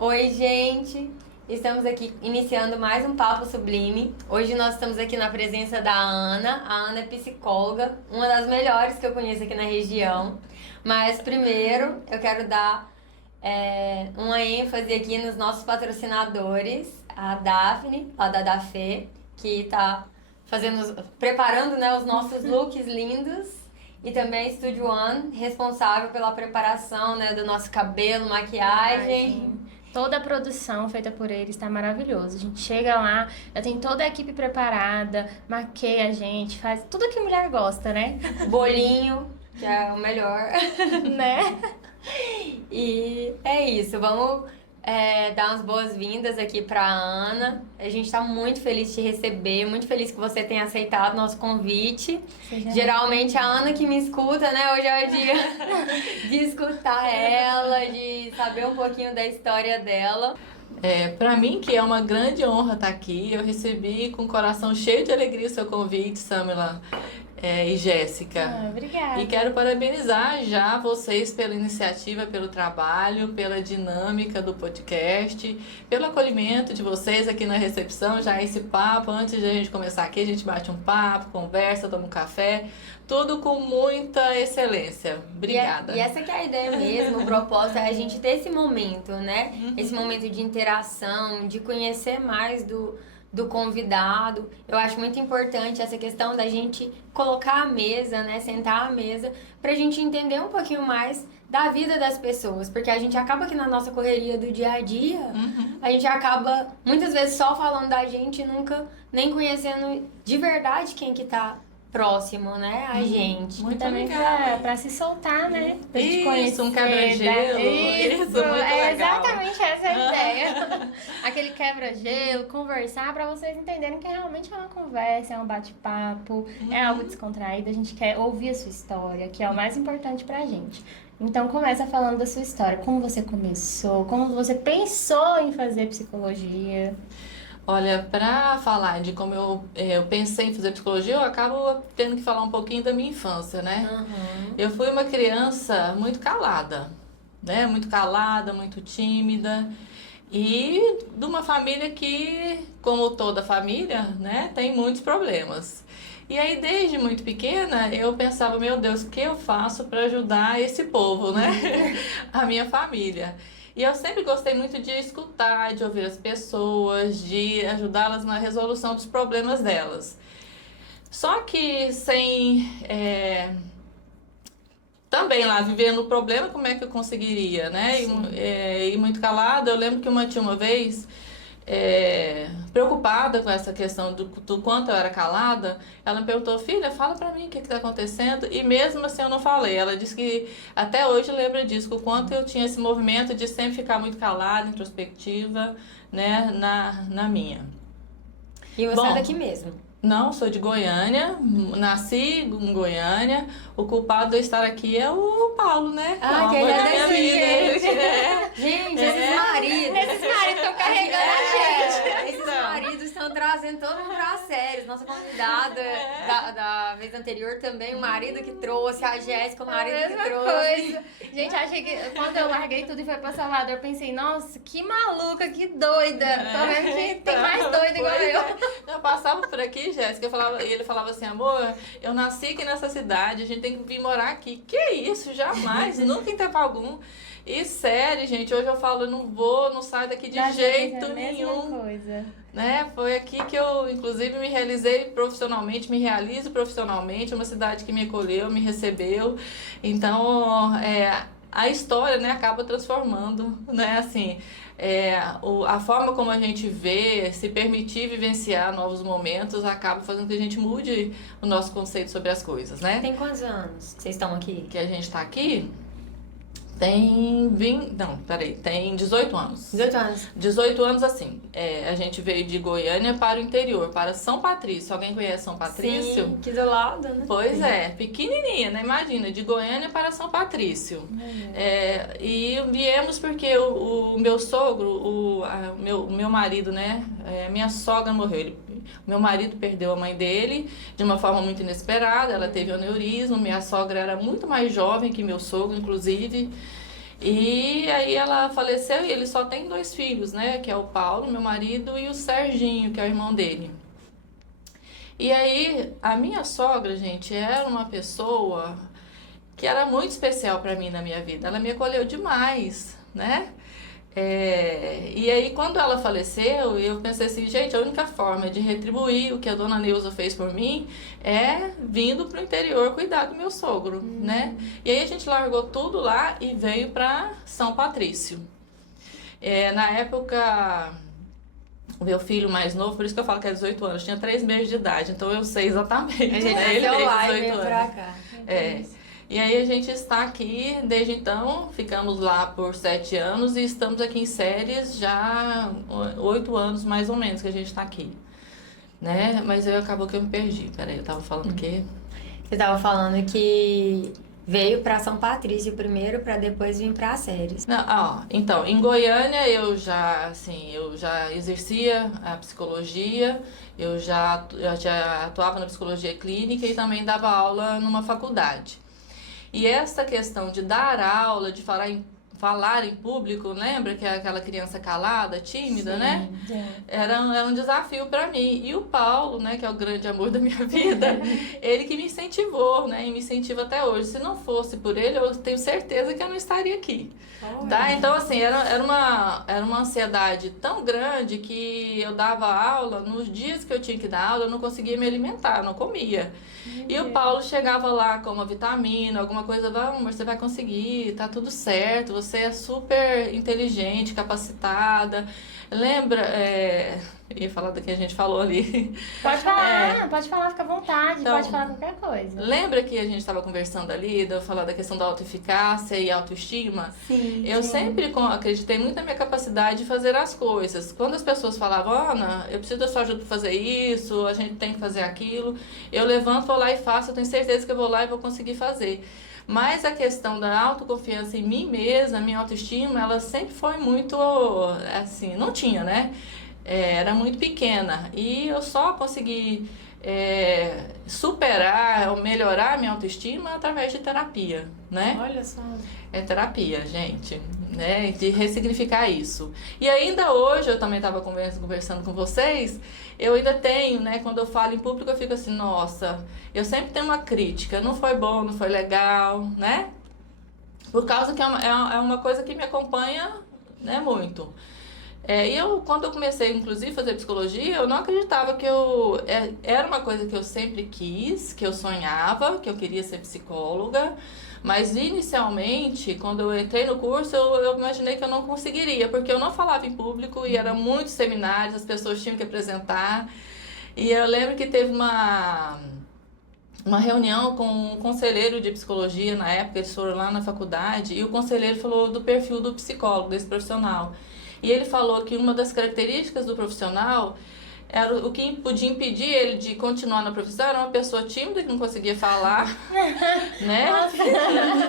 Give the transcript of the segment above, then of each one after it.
Oi, gente! Estamos aqui iniciando mais um Papo Sublime. Hoje nós estamos aqui na presença da Ana. A Ana é psicóloga, uma das melhores que eu conheço aqui na região. Mas primeiro eu quero dar uma ênfase aqui nos nossos patrocinadores. A Daphne, lá da Dafê, que está preparando, né, os nossos looks lindos. E também Studio One, responsável pela preparação, né, do nosso cabelo, maquiagem. Toda a produção feita por eles está maravilhoso. A gente chega lá, já tem toda a equipe preparada, maqueia a gente, faz tudo que mulher gosta, né? Bolinho, que é o melhor. Né? E é isso, vamos dar umas boas-vindas aqui pra Ana. A gente tá muito feliz de te receber, muito feliz que você tenha aceitado o nosso convite. Geralmente a Ana que me escuta, né? Hoje é o dia de escutar ela, de saber um pouquinho da história dela. Para mim, que é uma grande honra estar aqui, eu recebi com o coração cheio de alegria o seu convite, Samila e Jéssica. Obrigada. E quero parabenizar já vocês pela iniciativa, pelo trabalho, pela dinâmica do podcast, pelo acolhimento de vocês aqui na recepção. Já esse papo, antes de a gente começar aqui, a gente bate um papo, conversa, toma um café, tudo com muita excelência. Obrigada. E essa que é a ideia mesmo, o propósito é a gente ter esse momento, né? Esse momento de interação, de conhecer mais do convidado. Eu acho muito importante essa questão da gente colocar a mesa, né, sentar à mesa, pra gente entender um pouquinho mais da vida das pessoas, porque a gente acaba aqui na nossa correria do dia a dia, a gente acaba muitas vezes só falando da gente e nunca nem conhecendo de verdade quem que tá próximo, né, a gente. Muito também pra se soltar, né? Pra isso, gente conhecer, um quebra-gelo. Isso, muito legal. Exatamente essa é a ideia. Aquele quebra-gelo, conversar, pra vocês entenderem que realmente é uma conversa, é um bate-papo, é algo descontraído. A gente quer ouvir a sua história, que é o mais importante pra gente. Então começa falando da sua história, como você começou, como você pensou em fazer psicologia. Olha, para falar de como eu pensei em fazer psicologia, eu acabo tendo que falar um pouquinho da minha infância, né? Eu fui uma criança muito calada, né? Muito calada, muito tímida. E de uma família que, como toda família, né, tem muitos problemas. E aí, desde muito pequena, eu pensava, meu Deus, o que eu faço para ajudar esse povo, né? A minha família. E eu sempre gostei muito de escutar, de ouvir as pessoas, de ajudá-las na resolução dos problemas delas. Só que sem... também lá, vivendo o problema, como é que eu conseguiria, né? E muito calada. Eu lembro que tinha uma vez... preocupada com essa questão do quanto eu era calada, ela me perguntou, filha, fala pra mim o que está acontecendo, e mesmo assim eu não falei. Ela disse que até hoje lembra disso, o quanto eu tinha esse movimento de sempre ficar muito calada, introspectiva, né, na minha. E você é daqui mesmo? Não, sou de Goiânia, nasci em Goiânia. O culpado de eu estar aqui é o Paulo, né? Que ele é desse jeito. Gente, esses maridos estão carregando a gente. Esses maridos estão trazendo todo mundo pra séries. Nossa convidada da vez anterior também, o marido que trouxe, a Jéssica, o marido que trouxe. Coisa. Gente, achei que quando eu larguei tudo e fui pra Salvador, eu pensei, nossa, que maluca, que doida. Tô vendo que tem mais doida igual eu. Eu passava por aqui, Jéssica, e ele falava assim, amor, eu nasci aqui nessa cidade, a gente tem que vir morar aqui. Que isso? Jamais, nunca em tempo algum. E sério, gente, hoje eu falo, eu não saio daqui de jeito nenhum. Coisa. Né? Foi aqui que eu, inclusive, me realizei profissionalmente, me realizo profissionalmente, uma cidade que me acolheu, me recebeu. Então, a história, né, acaba transformando, né, assim, a forma como a gente vê, se permitir vivenciar novos momentos, acaba fazendo que a gente mude o nosso conceito sobre as coisas, né? Tem quantos anos que vocês estão aqui? Que a gente está aqui? Tem 20, não, peraí, tem 18 anos. 18 anos. 18 anos, assim, a gente veio de Goiânia para o interior, para São Patrício. Alguém conhece São Patrício? Sim, que do lado, né? Pois é, pequenininha, né? Imagina, de Goiânia para São Patrício. E viemos porque o meu sogro, o meu marido, né? Minha sogra morreu. Meu marido perdeu a mãe dele de uma forma muito inesperada, ela teve aneurisma, minha sogra era muito mais jovem que meu sogro, inclusive. E aí ela faleceu e ele só tem 2 filhos, né? Que é o Paulo, meu marido, e o Serginho, que é o irmão dele. E aí, a minha sogra, gente, era uma pessoa que era muito especial para mim na minha vida. Ela me acolheu demais, né? E aí, quando ela faleceu, eu pensei assim, gente, a única forma de retribuir o que a dona Neuza fez por mim é vindo pro interior cuidar do meu sogro, né? E aí a gente largou tudo lá e veio para São Patrício. Na época, o meu filho mais novo, por isso que eu falo que é 18 anos, tinha 3 meses de idade, então eu sei exatamente. A gente Né? Ele nasceu fez lá e 18 veio pra anos. cá. E aí a gente está aqui desde então, ficamos lá por 7 anos e estamos aqui em Séries já 8 anos mais ou menos que a gente está aqui, né? Mas acabou que eu me perdi, peraí, eu tava falando que... Você tava falando que veio pra São Patrício primeiro, pra depois vir pra Séries. Não, então, em Goiânia eu já exercia a psicologia, eu já atuava na psicologia clínica e também dava aula numa faculdade. E essa questão de dar aula, de falar em público, lembra que é aquela criança calada, tímida, Sim, né? Era um desafio para mim. E o Paulo, né, que é o grande amor da minha vida, ele que me incentivou, né? E me incentiva até hoje. Se não fosse por ele, eu tenho certeza que eu não estaria aqui. Tá? Então, assim, era uma ansiedade tão grande que eu dava aula, nos dias que eu tinha que dar aula, eu não conseguia me alimentar, eu não comia. E o Paulo chegava lá com uma vitamina, alguma coisa, amor, você vai conseguir, tá tudo certo, você é super inteligente, capacitada. Lembra, ia falar do que a gente falou ali. Pode falar, fica à vontade, Então, pode falar qualquer coisa. Lembra que a gente estava conversando ali, de eu falar da questão da autoeficácia e autoestima? Sim. Eu sempre acreditei muito na minha capacidade de fazer as coisas. Quando as pessoas falavam, Ana, eu preciso da sua ajuda para fazer isso, a gente tem que fazer aquilo, eu levanto, vou lá e faço, eu tenho certeza que eu vou lá e vou conseguir fazer. Mas a questão da autoconfiança em mim mesma, a minha autoestima, ela sempre foi muito, assim, não tinha, né? Era muito pequena. E eu só consegui superar ou melhorar a minha autoestima através de terapia, né? Olha só. É terapia, gente, né? De ressignificar isso. E ainda hoje, eu também estava conversando com vocês, eu ainda tenho, né? Quando eu falo em público, eu fico assim, nossa, eu sempre tenho uma crítica, não foi bom, não foi legal, né? Por causa que é uma coisa que me acompanha, né, muito. Quando eu comecei, inclusive, a fazer psicologia, eu não acreditava que era uma coisa que eu sempre quis, que eu sonhava, que eu queria ser psicóloga, mas inicialmente, quando eu entrei no curso, eu imaginei que eu não conseguiria, porque eu não falava em público e eram muitos seminários, as pessoas tinham que apresentar. E eu lembro que teve uma reunião com um conselheiro de psicologia na época, eles foram lá na faculdade, e o conselheiro falou do perfil do psicólogo, desse profissional. E ele falou que uma das características do profissional era o que podia impedir ele de continuar na profissão, era uma pessoa tímida que não conseguia falar, né?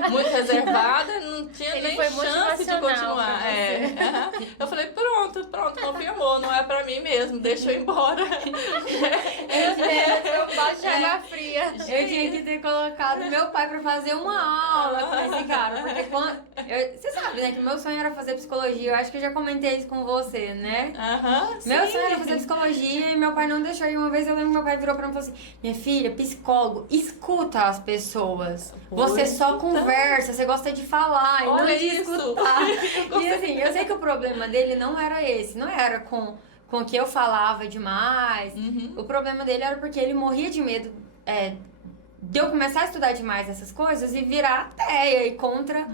Muito reservada, não tinha Ele nem foi chance de continuar. Eu falei, pronto, confirmou, não é pra mim mesmo, deixa eu ir embora. Eu posso de água fria. Eu tinha que ter colocado meu pai pra fazer uma aula com esse cara. Porque você sabe, né, que meu sonho era fazer psicologia. Eu acho que eu já comentei isso com você, né? Meu sonho era fazer psicologia e meu pai não deixou. E uma vez eu lembro que meu pai virou pra mim e falou assim: minha filha, psicólogo, escuta as pessoas. Você só conversa, você gosta de falar e não de escutar. E assim, eu sei que o problema dele não era esse. Não era com que eu falava demais. O problema dele era porque ele morria de medo de eu começar a estudar demais essas coisas e virar ateia e contra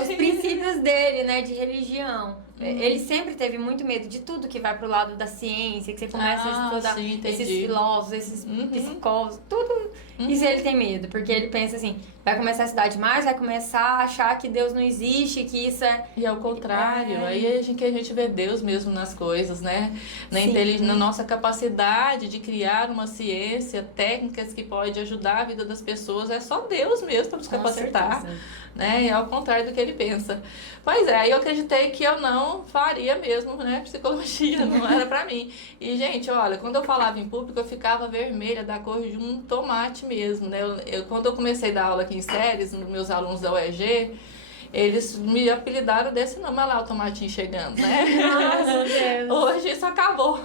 os princípios dele, né, de religião. Ele sempre teve muito medo de tudo que vai pro lado da ciência, que você começa a estudar sim, esses filósofos, esses psicólogos, tudo. Isso ele tem medo, porque ele pensa assim, vai começar a estudar demais, vai começar a achar que Deus não existe, que isso é... E ao contrário, aí é que a gente vê Deus mesmo nas coisas, né? Na nossa capacidade de criar uma ciência, técnicas que pode ajudar a vida das pessoas, é só Deus mesmo para nos capacitar, né? E ao contrário do que ele pensa. Pois é, aí eu acreditei que eu não faria mesmo, né? Psicologia, não era pra mim. E, gente, olha, quando eu falava em público, eu ficava vermelha, da cor de um tomate mesmo, né? Quando eu comecei a dar aula aqui em séries, meus alunos da UEG, eles me apelidaram desse nome, olha lá o tomatinho chegando, né? Nossa, Deus. Hoje isso acabou.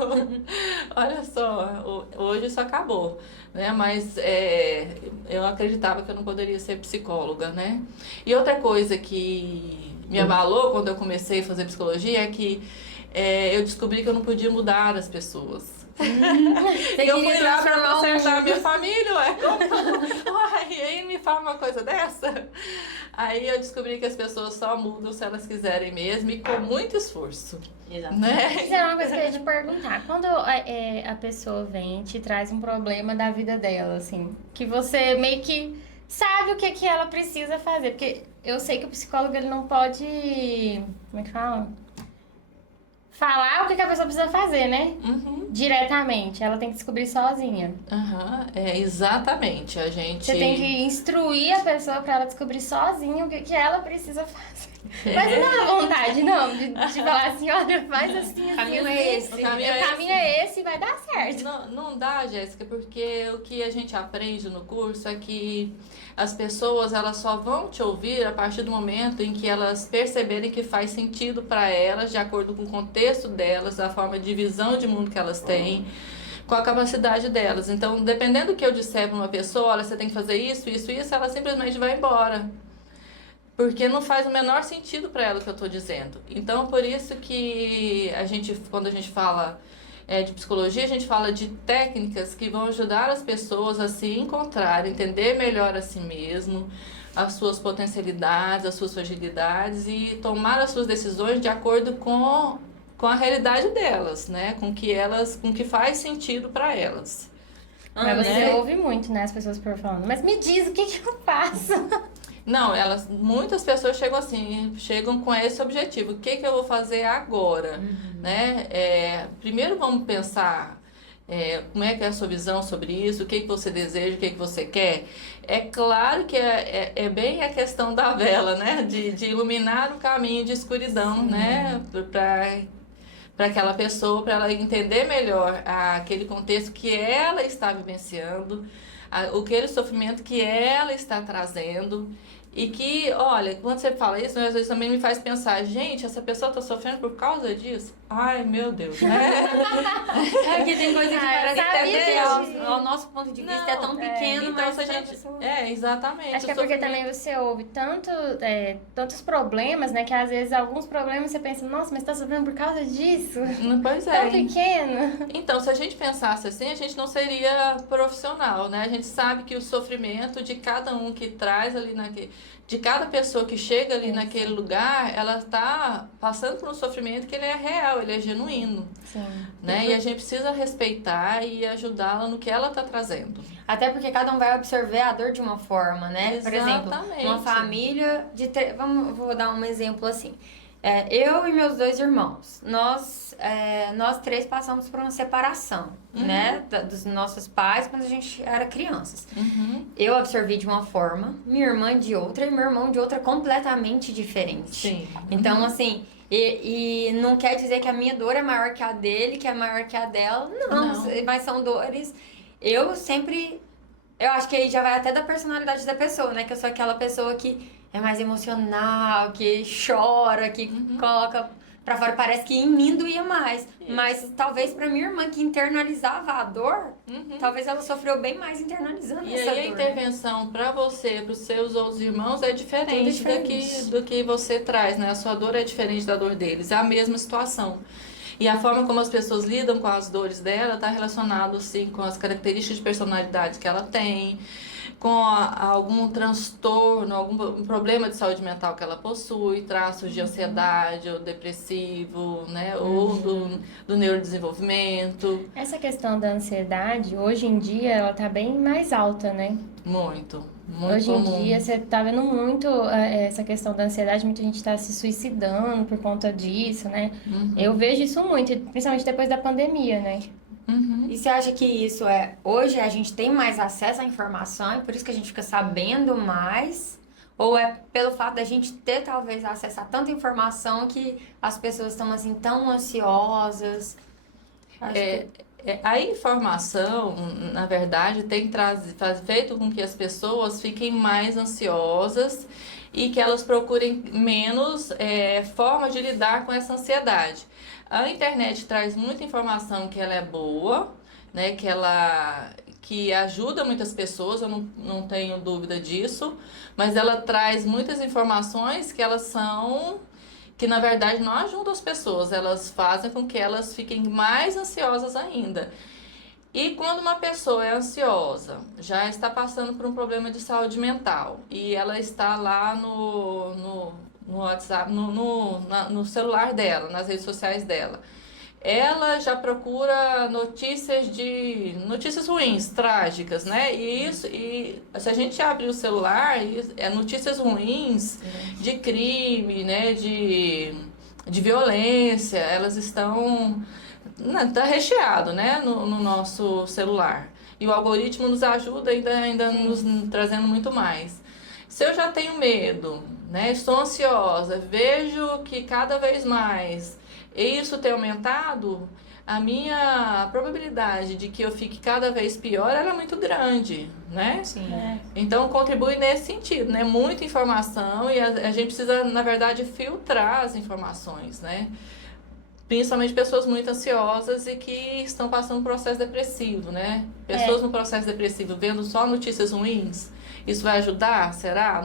Olha só, hoje isso acabou, né? Mas eu acreditava que eu não poderia ser psicóloga, né? E outra coisa que me abalou quando eu comecei a fazer psicologia é que eu descobri que eu não podia mudar as pessoas. Eu fui lá pra consertar a minha família, ué. Uai, e aí me fala uma coisa dessa? Aí eu descobri que as pessoas só mudam se elas quiserem mesmo e com muito esforço. Exatamente. Né? Isso é uma coisa que eu ia te perguntar. Quando a pessoa vem e te traz um problema da vida dela, assim, que você meio que sabe o que ela precisa fazer. Porque eu sei que o psicólogo, ele não pode... Como é que fala? Falar o que a pessoa precisa fazer, né? Diretamente. Ela tem que descobrir sozinha. Exatamente. A gente... Você tem que instruir a pessoa pra ela descobrir sozinha o que ela precisa fazer. Mas não dá vontade, não, de falar assim, olha, faz assim, O caminho assim, é esse. O caminho é esse e vai dar certo. Não dá, Jéssica, porque o que a gente aprende no curso é que as pessoas, elas só vão te ouvir a partir do momento em que elas perceberem que faz sentido para elas, de acordo com o contexto delas, a forma de visão de mundo que elas têm, com a capacidade delas. Então, dependendo do que eu disser para uma pessoa, olha, você tem que fazer isso, isso, isso, ela simplesmente vai embora. Porque não faz o menor sentido para ela o que eu estou dizendo. Então, por isso que quando a gente fala de psicologia, a gente fala de técnicas que vão ajudar as pessoas a se encontrar, entender melhor a si mesmo, as suas potencialidades, as suas fragilidades e tomar as suas decisões de acordo com a realidade delas, né? Com que faz sentido para elas. Mas você ouve muito, né, as pessoas falando, mas me diz o que eu faço? Não, muitas pessoas chegam com esse objetivo. O que eu vou fazer agora? Né? Primeiro vamos pensar como é que é a sua visão sobre isso, o que você deseja, o que você quer. É claro que é bem a questão da vela, né? De iluminar o caminho de escuridão, né? Para aquela pessoa, para ela entender melhor aquele contexto que ela está vivenciando, aquele sofrimento que ela está trazendo. E que, olha, quando você fala isso, às vezes também me faz pensar, gente, essa pessoa está sofrendo por causa disso? Ai, meu Deus, né? Porque tem coisa que parece que ao nosso ponto de vista é tão pequeno, então, mas se a gente... exatamente. Acho que é porque também você ouve tantos problemas, né? Que às vezes alguns problemas você pensa, nossa, mas tá sofrendo por causa disso? Pois é. Tão pequeno. Então, se a gente pensasse assim, a gente não seria profissional, né? A gente sabe que o sofrimento de cada um que traz ali de cada pessoa que chega ali naquele lugar, ela está passando por um sofrimento que ele é real, ele é genuíno. Sim. Né? E a gente precisa respeitar e ajudá-la no que ela está trazendo. Até porque cada um vai absorver a dor de uma forma, né? Exatamente. Por exemplo, uma família de... Vou dar um exemplo assim. Eu e meus 2 irmãos, nós 3 passamos por uma separação, né? Dos nossos pais quando a gente era crianças. Eu absorvi de uma forma, minha irmã de outra e meu irmão de outra completamente diferente. Sim. Então, assim... E não quer dizer que a minha dor é maior que a dele, que é maior que a dela. Não. Mas são dores... Eu acho que aí já vai até da personalidade da pessoa, né? Que eu sou aquela pessoa que é mais emocional, que chora, que coloca pra fora. Parece que em mim doía mais. Isso. Mas talvez pra minha irmã que internalizava a dor, talvez ela sofreu bem mais internalizando essa dor. E aí a intervenção pra você, pros seus outros irmãos é diferente do que você traz, né? A sua dor é diferente da dor deles. É a mesma situação. E a forma como as pessoas lidam com as dores dela está relacionado, sim, com as características de personalidade que ela tem, com algum transtorno, algum problema de saúde mental que ela possui, traços de ansiedade ou depressivo, né? Ou do neurodesenvolvimento. Essa questão da ansiedade, hoje em dia, ela tá bem mais alta, né? Muito Hoje comum. em dia, você tá vendo muito essa questão da ansiedade, muita gente tá se suicidando por conta disso, né? Eu vejo isso muito, principalmente depois da pandemia, né? E você acha que isso hoje a gente tem mais acesso à informação e por isso que a gente fica sabendo mais? Ou é pelo fato da gente ter talvez acesso a tanta informação que as pessoas estão assim tão ansiosas? A informação, na verdade, tem feito com que as pessoas fiquem mais ansiosas e que elas procurem menos formas de lidar com essa ansiedade. A internet traz muita informação que ela é boa, né, que ajuda muitas pessoas, eu não tenho dúvida disso, mas ela traz muitas informações que na verdade não ajudam as pessoas, elas fazem com que elas fiquem mais ansiosas ainda. E quando uma pessoa é ansiosa, já está passando por um problema de saúde mental e ela está lá no WhatsApp, no celular dela, nas redes sociais dela, ela já procura notícias ruins, trágicas, né? E se a gente abrir o celular, notícias ruins de crime, né? De violência, elas estão tá recheado, né? No nosso celular. E o algoritmo nos ajuda ainda nos trazendo muito mais. Se eu já tenho medo, né? Estou ansiosa, vejo que cada vez mais isso tem aumentado, a minha probabilidade de que eu fique cada vez pior ela é muito grande, né? Sim. Então contribui nesse sentido, né? Muita informação e a gente precisa, na verdade, filtrar as informações, né? Principalmente pessoas muito ansiosas e que estão passando um processo depressivo, né? Pessoas no processo depressivo vendo só notícias ruins, isso vai ajudar, será?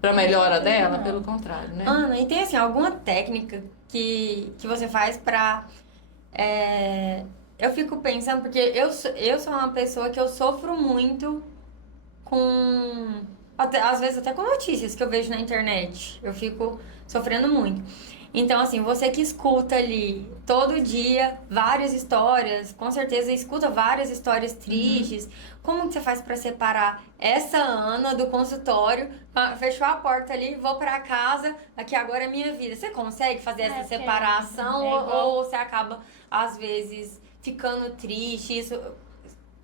Pra melhora dela? Pelo contrário, né? Ana, e tem assim, alguma técnica que você faz pra... eu fico pensando, porque eu sou uma pessoa que eu sofro muito com... às vezes até com notícias que eu vejo na internet. Eu fico sofrendo muito. Então, assim, você que escuta ali todo dia várias histórias, com certeza escuta várias histórias tristes. Como que você faz pra separar essa Ana do consultório? Fechou a porta ali, vou pra casa, aqui agora é minha vida. Você consegue fazer essa separação ou você acaba, às vezes, ficando triste?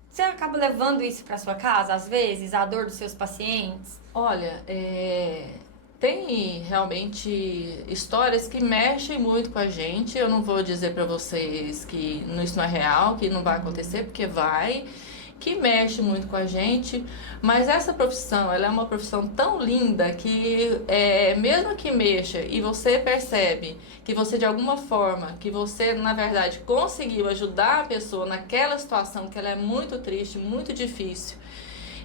Você acaba levando isso pra sua casa, às vezes, a dor dos seus pacientes? Olha, tem realmente histórias que mexem muito com a gente. Eu não vou dizer para vocês que isso não é real, que não vai acontecer, porque vai, que mexe muito com a gente. Mas essa profissão, ela é uma profissão tão linda que mesmo que mexa e você percebe que você de alguma forma, que você na verdade conseguiu ajudar a pessoa naquela situação que ela é muito triste, muito difícil,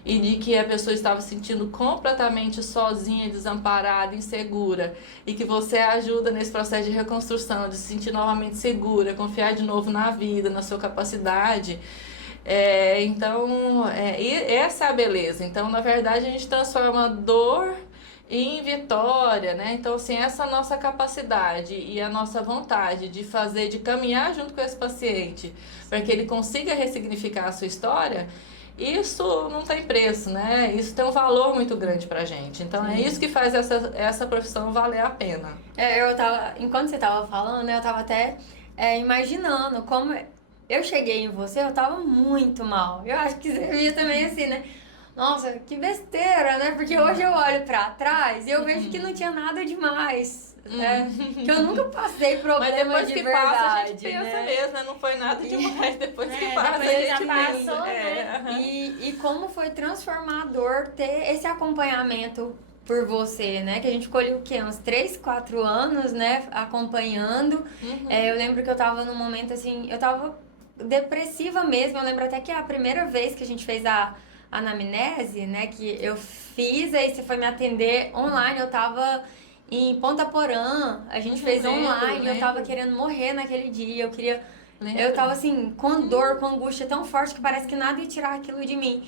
e de que a pessoa estava se sentindo completamente sozinha, desamparada, insegura, e que você ajuda nesse processo de reconstrução, de se sentir novamente segura, confiar de novo na vida, na sua capacidade. Então, essa é a beleza. Então, na verdade, a gente transforma a dor em vitória, né? Então, assim, essa nossa capacidade e a nossa vontade de caminhar junto com esse paciente, para que ele consiga ressignificar a sua história, isso não tem preço, né? Isso tem um valor muito grande pra gente. Então, é isso que faz essa profissão valer a pena. Enquanto você tava falando, eu tava até imaginando como eu cheguei em você, eu tava muito mal. Eu acho que você via também assim, né? Nossa, que besteira, né? Porque hoje eu olho pra trás e eu vejo que não tinha nada demais. Né? Que eu nunca passei problema de verdade. Mas depois que passa, a gente pensa mesmo, né? Não foi nada demais. Depois que passa, depois a gente já passou, né? E como foi transformador ter esse acompanhamento por você, né? Que a gente ficou o quê? Uns 3, 4 anos, né? Acompanhando. Eu lembro que eu tava num momento assim, eu tava depressiva mesmo. Eu lembro até que a primeira vez que a gente fez a anamnese, né? Que eu fiz, aí você foi me atender online, eu tava em Ponta Porã, a gente fez online, eu tava querendo morrer naquele dia, eu queria Lembro. Eu tava assim, com dor, com angústia tão forte que parece que nada ia tirar aquilo de mim.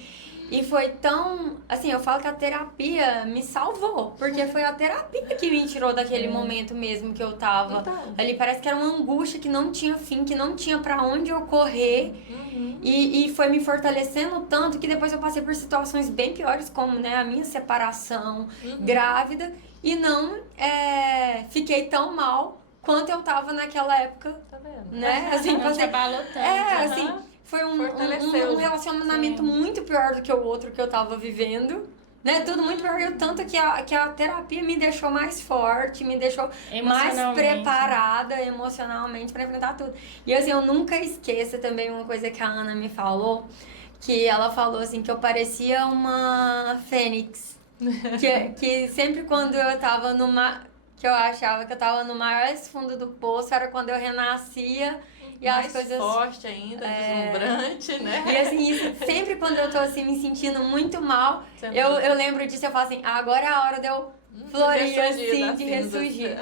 E foi tão, assim, eu falo que a terapia me salvou, porque foi a terapia que me tirou daquele momento mesmo que eu tava Então. ali. Parece que era uma angústia que não tinha fim, que não tinha pra onde eu correr. E foi me fortalecendo tanto que depois eu passei por situações bem piores, como, né, a minha separação, grávida, e não fiquei tão mal quanto eu tava naquela época, Tá vendo? né? Assim, Não te passei... abalou tanto. assim, foi um Fortaleceu. relacionamento muito pior do que o outro que eu tava vivendo. Né? Tudo muito pior. E tanto que a terapia me deixou mais forte, me deixou mais preparada emocionalmente pra enfrentar tudo. E assim, eu nunca esqueço também uma coisa que a Ana me falou, que ela falou assim, que eu parecia uma fênix. que sempre quando eu tava que eu achava que eu tava no mais fundo do poço, era quando eu renascia. E mais as coisas forte ainda, deslumbrante, né? E assim, isso, sempre quando eu tô assim me sentindo muito mal, eu lembro disso, eu falo assim, agora é a hora de eu florir, assim, de ressurgir.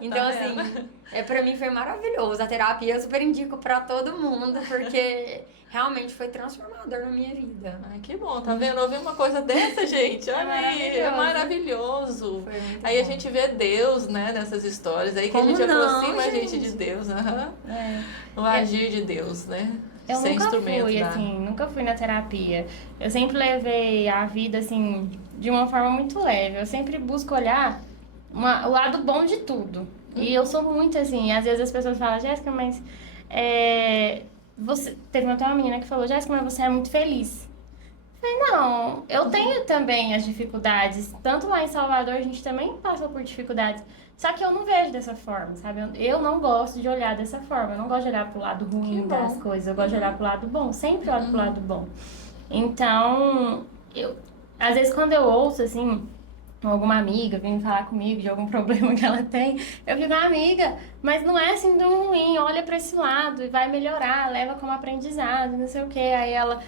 Então, tá assim, pra mim foi maravilhoso. A terapia eu super indico pra todo mundo, porque realmente foi transformador na minha vida. Ai, que bom, tá vendo? Ouvir uma coisa dessa, gente, olha aí, é maravilhoso. Foi muito aí bom. a gente vê Deus, né, nessas histórias, aí que Como a gente não, aproxima a gente gente? de Deus, o agir de Deus, né? Eu Sem nunca instrumento fui, da... assim, nunca fui na terapia. Eu sempre levei a vida, assim, de uma forma muito leve. Eu sempre busco olhar o lado bom de tudo. E eu sou muito assim, às vezes as pessoas falam, Jéssica, mas você... Teve até uma menina que falou, Jéssica, mas você é muito feliz. Eu falei, não, eu tenho também as dificuldades. Tanto lá em Salvador, a gente também passou por dificuldades. Só que eu não vejo dessa forma, sabe? Eu não gosto de olhar dessa forma. Eu não gosto de olhar pro lado ruim das coisas. Eu gosto de olhar pro lado bom. Sempre olho pro lado bom. Então, às vezes quando eu ouço, assim, alguma amiga vindo falar comigo de algum problema que ela tem, eu fico, amiga, mas não é assim tão ruim. Olha pra esse lado e vai melhorar. Leva como aprendizado, não sei o quê. Aí ela...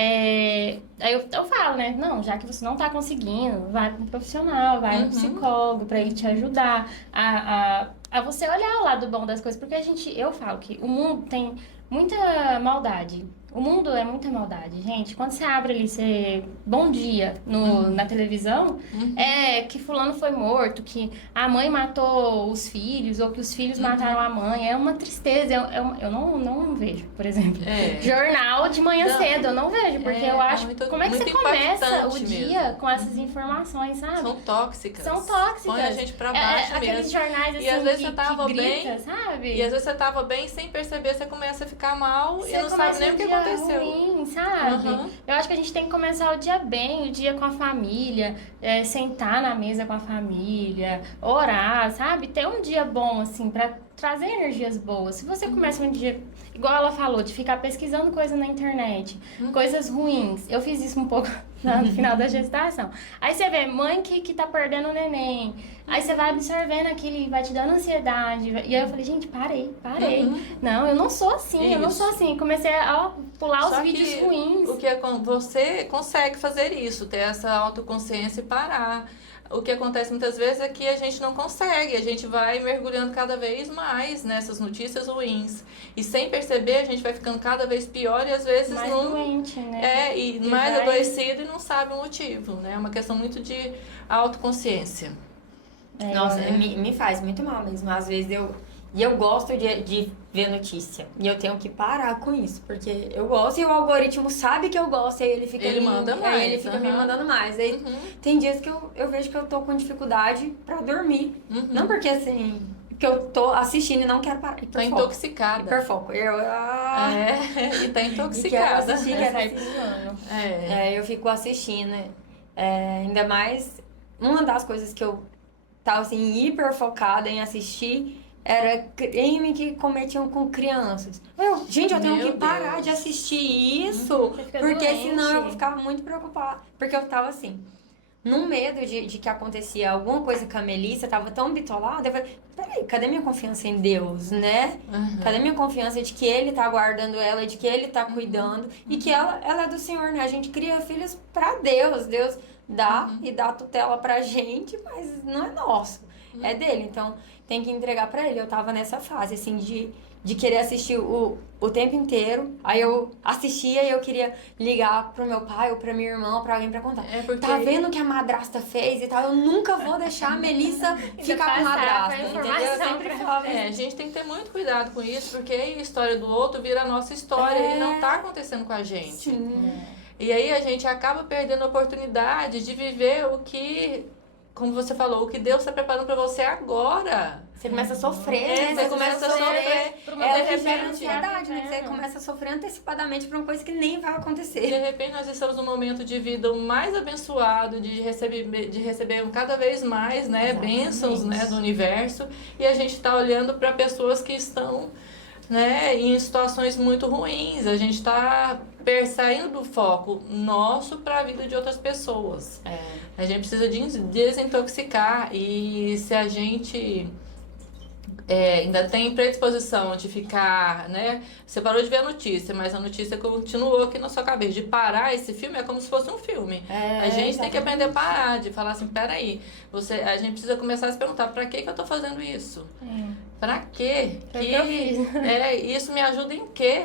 Aí eu falo, né? Não, já que você não tá conseguindo, vai para um profissional, vai no psicólogo para ele te ajudar a você olhar o lado bom das coisas. Porque eu falo que o mundo tem muita maldade. O mundo é muita maldade, gente. Quando você abre ali, bom dia na televisão, é que fulano foi morto, que a mãe matou os filhos, ou que os filhos mataram a mãe. É uma tristeza. Eu não vejo, por exemplo. Jornal de manhã cedo, eu não vejo, porque eu acho... como é que você começa o dia com essas informações, sabe? São tóxicas. Põe a gente pra baixo mesmo. Aqueles jornais assim, e às vezes você tava grita, bem, sabe? E às vezes você tava bem, sem perceber, você começa a ficar mal e não sabe nem o que aconteceu. Ruim, sabe? Eu acho que a gente tem que começar o dia bem, o dia com a família, sentar na mesa com a família, orar, sabe? Ter um dia bom, assim, pra trazer energias boas. Se você começa um dia, igual ela falou, de ficar pesquisando coisa na internet, coisas ruins. Eu fiz isso um pouco no final da gestação. Aí você vê mãe que tá perdendo o neném. Aí você vai absorvendo aquilo e vai te dando ansiedade. E aí eu falei, gente, parei. Não, eu não sou assim, eu não sou assim. Comecei a pular os vídeos ruins. O que você consegue fazer isso, ter essa autoconsciência e parar. O que acontece muitas vezes é que a gente não consegue, a gente vai mergulhando cada vez mais nessas notícias ruins. E sem perceber, a gente vai ficando cada vez pior e às vezes mais doente, né? E mais adoecido e não sabe o motivo, né? É uma questão muito de autoconsciência. Nossa, me faz muito mal mesmo. Às vezes eu gosto de ver notícia. E eu tenho que parar com isso. Porque eu gosto e o algoritmo sabe que eu gosto. E aí ele manda mais. Aí ele fica me mandando mais. Aí tem dias que eu vejo que eu tô com dificuldade pra dormir. Não porque assim... que eu tô assistindo e não quero parar. Tá intoxicada. Hiperfoco. E tá intoxicada. Eu fico assistindo. Ainda mais... Uma das coisas que eu tava assim, hiper focada em assistir era crime que cometiam com crianças. Gente, eu tenho que parar de assistir isso, porque senão eu vou ficar muito preocupada. Porque eu tava assim, num medo de que acontecia alguma coisa com a Melissa, eu tava tão bitolada, eu falei, peraí, cadê minha confiança em Deus, né? Cadê minha confiança de que Ele tá guardando ela, de que Ele tá cuidando, e que ela é do Senhor, né? A gente cria filhos pra Deus, Deus dá e dá tutela pra gente, mas não é nosso. é dele. Então, tem que entregar pra ele. Eu tava nessa fase, assim, de querer assistir o tempo inteiro. Aí eu assistia e eu queria ligar pro meu pai ou pra minha irmã ou pra alguém pra contar. Porque... Tá vendo o que a madrasta fez e tal? Eu nunca vou deixar a Melissa ficar com a madrasta, entendeu? Eu sempre falava. A gente tem que ter muito cuidado com isso, porque aí a história do outro vira a nossa história e não tá acontecendo com a gente. Sim. E aí a gente acaba perdendo a oportunidade de viver o que, como você falou, o que Deus está preparando para você agora. Você começa a sofrer, né? Você começa a sofrer. É que gera ansiedade, né? Você começa a sofrer antecipadamente por uma coisa que nem vai acontecer. De repente nós estamos num momento de vida mais abençoado, de receber cada vez mais, né, bênçãos, né, do universo. E a gente está olhando para pessoas que estão, né, em situações muito ruins. A gente está saindo do foco nosso para a vida de outras pessoas. A gente precisa desintoxicar, e se a gente ainda tem predisposição de ficar, né? Você parou de ver a notícia, mas a notícia continuou aqui na sua cabeça. De parar esse filme é como se fosse um filme. A gente tem que aprender a parar, de falar assim, peraí, a gente precisa começar a se perguntar, pra que eu tô fazendo isso? Pra quê? Isso me ajuda em quê?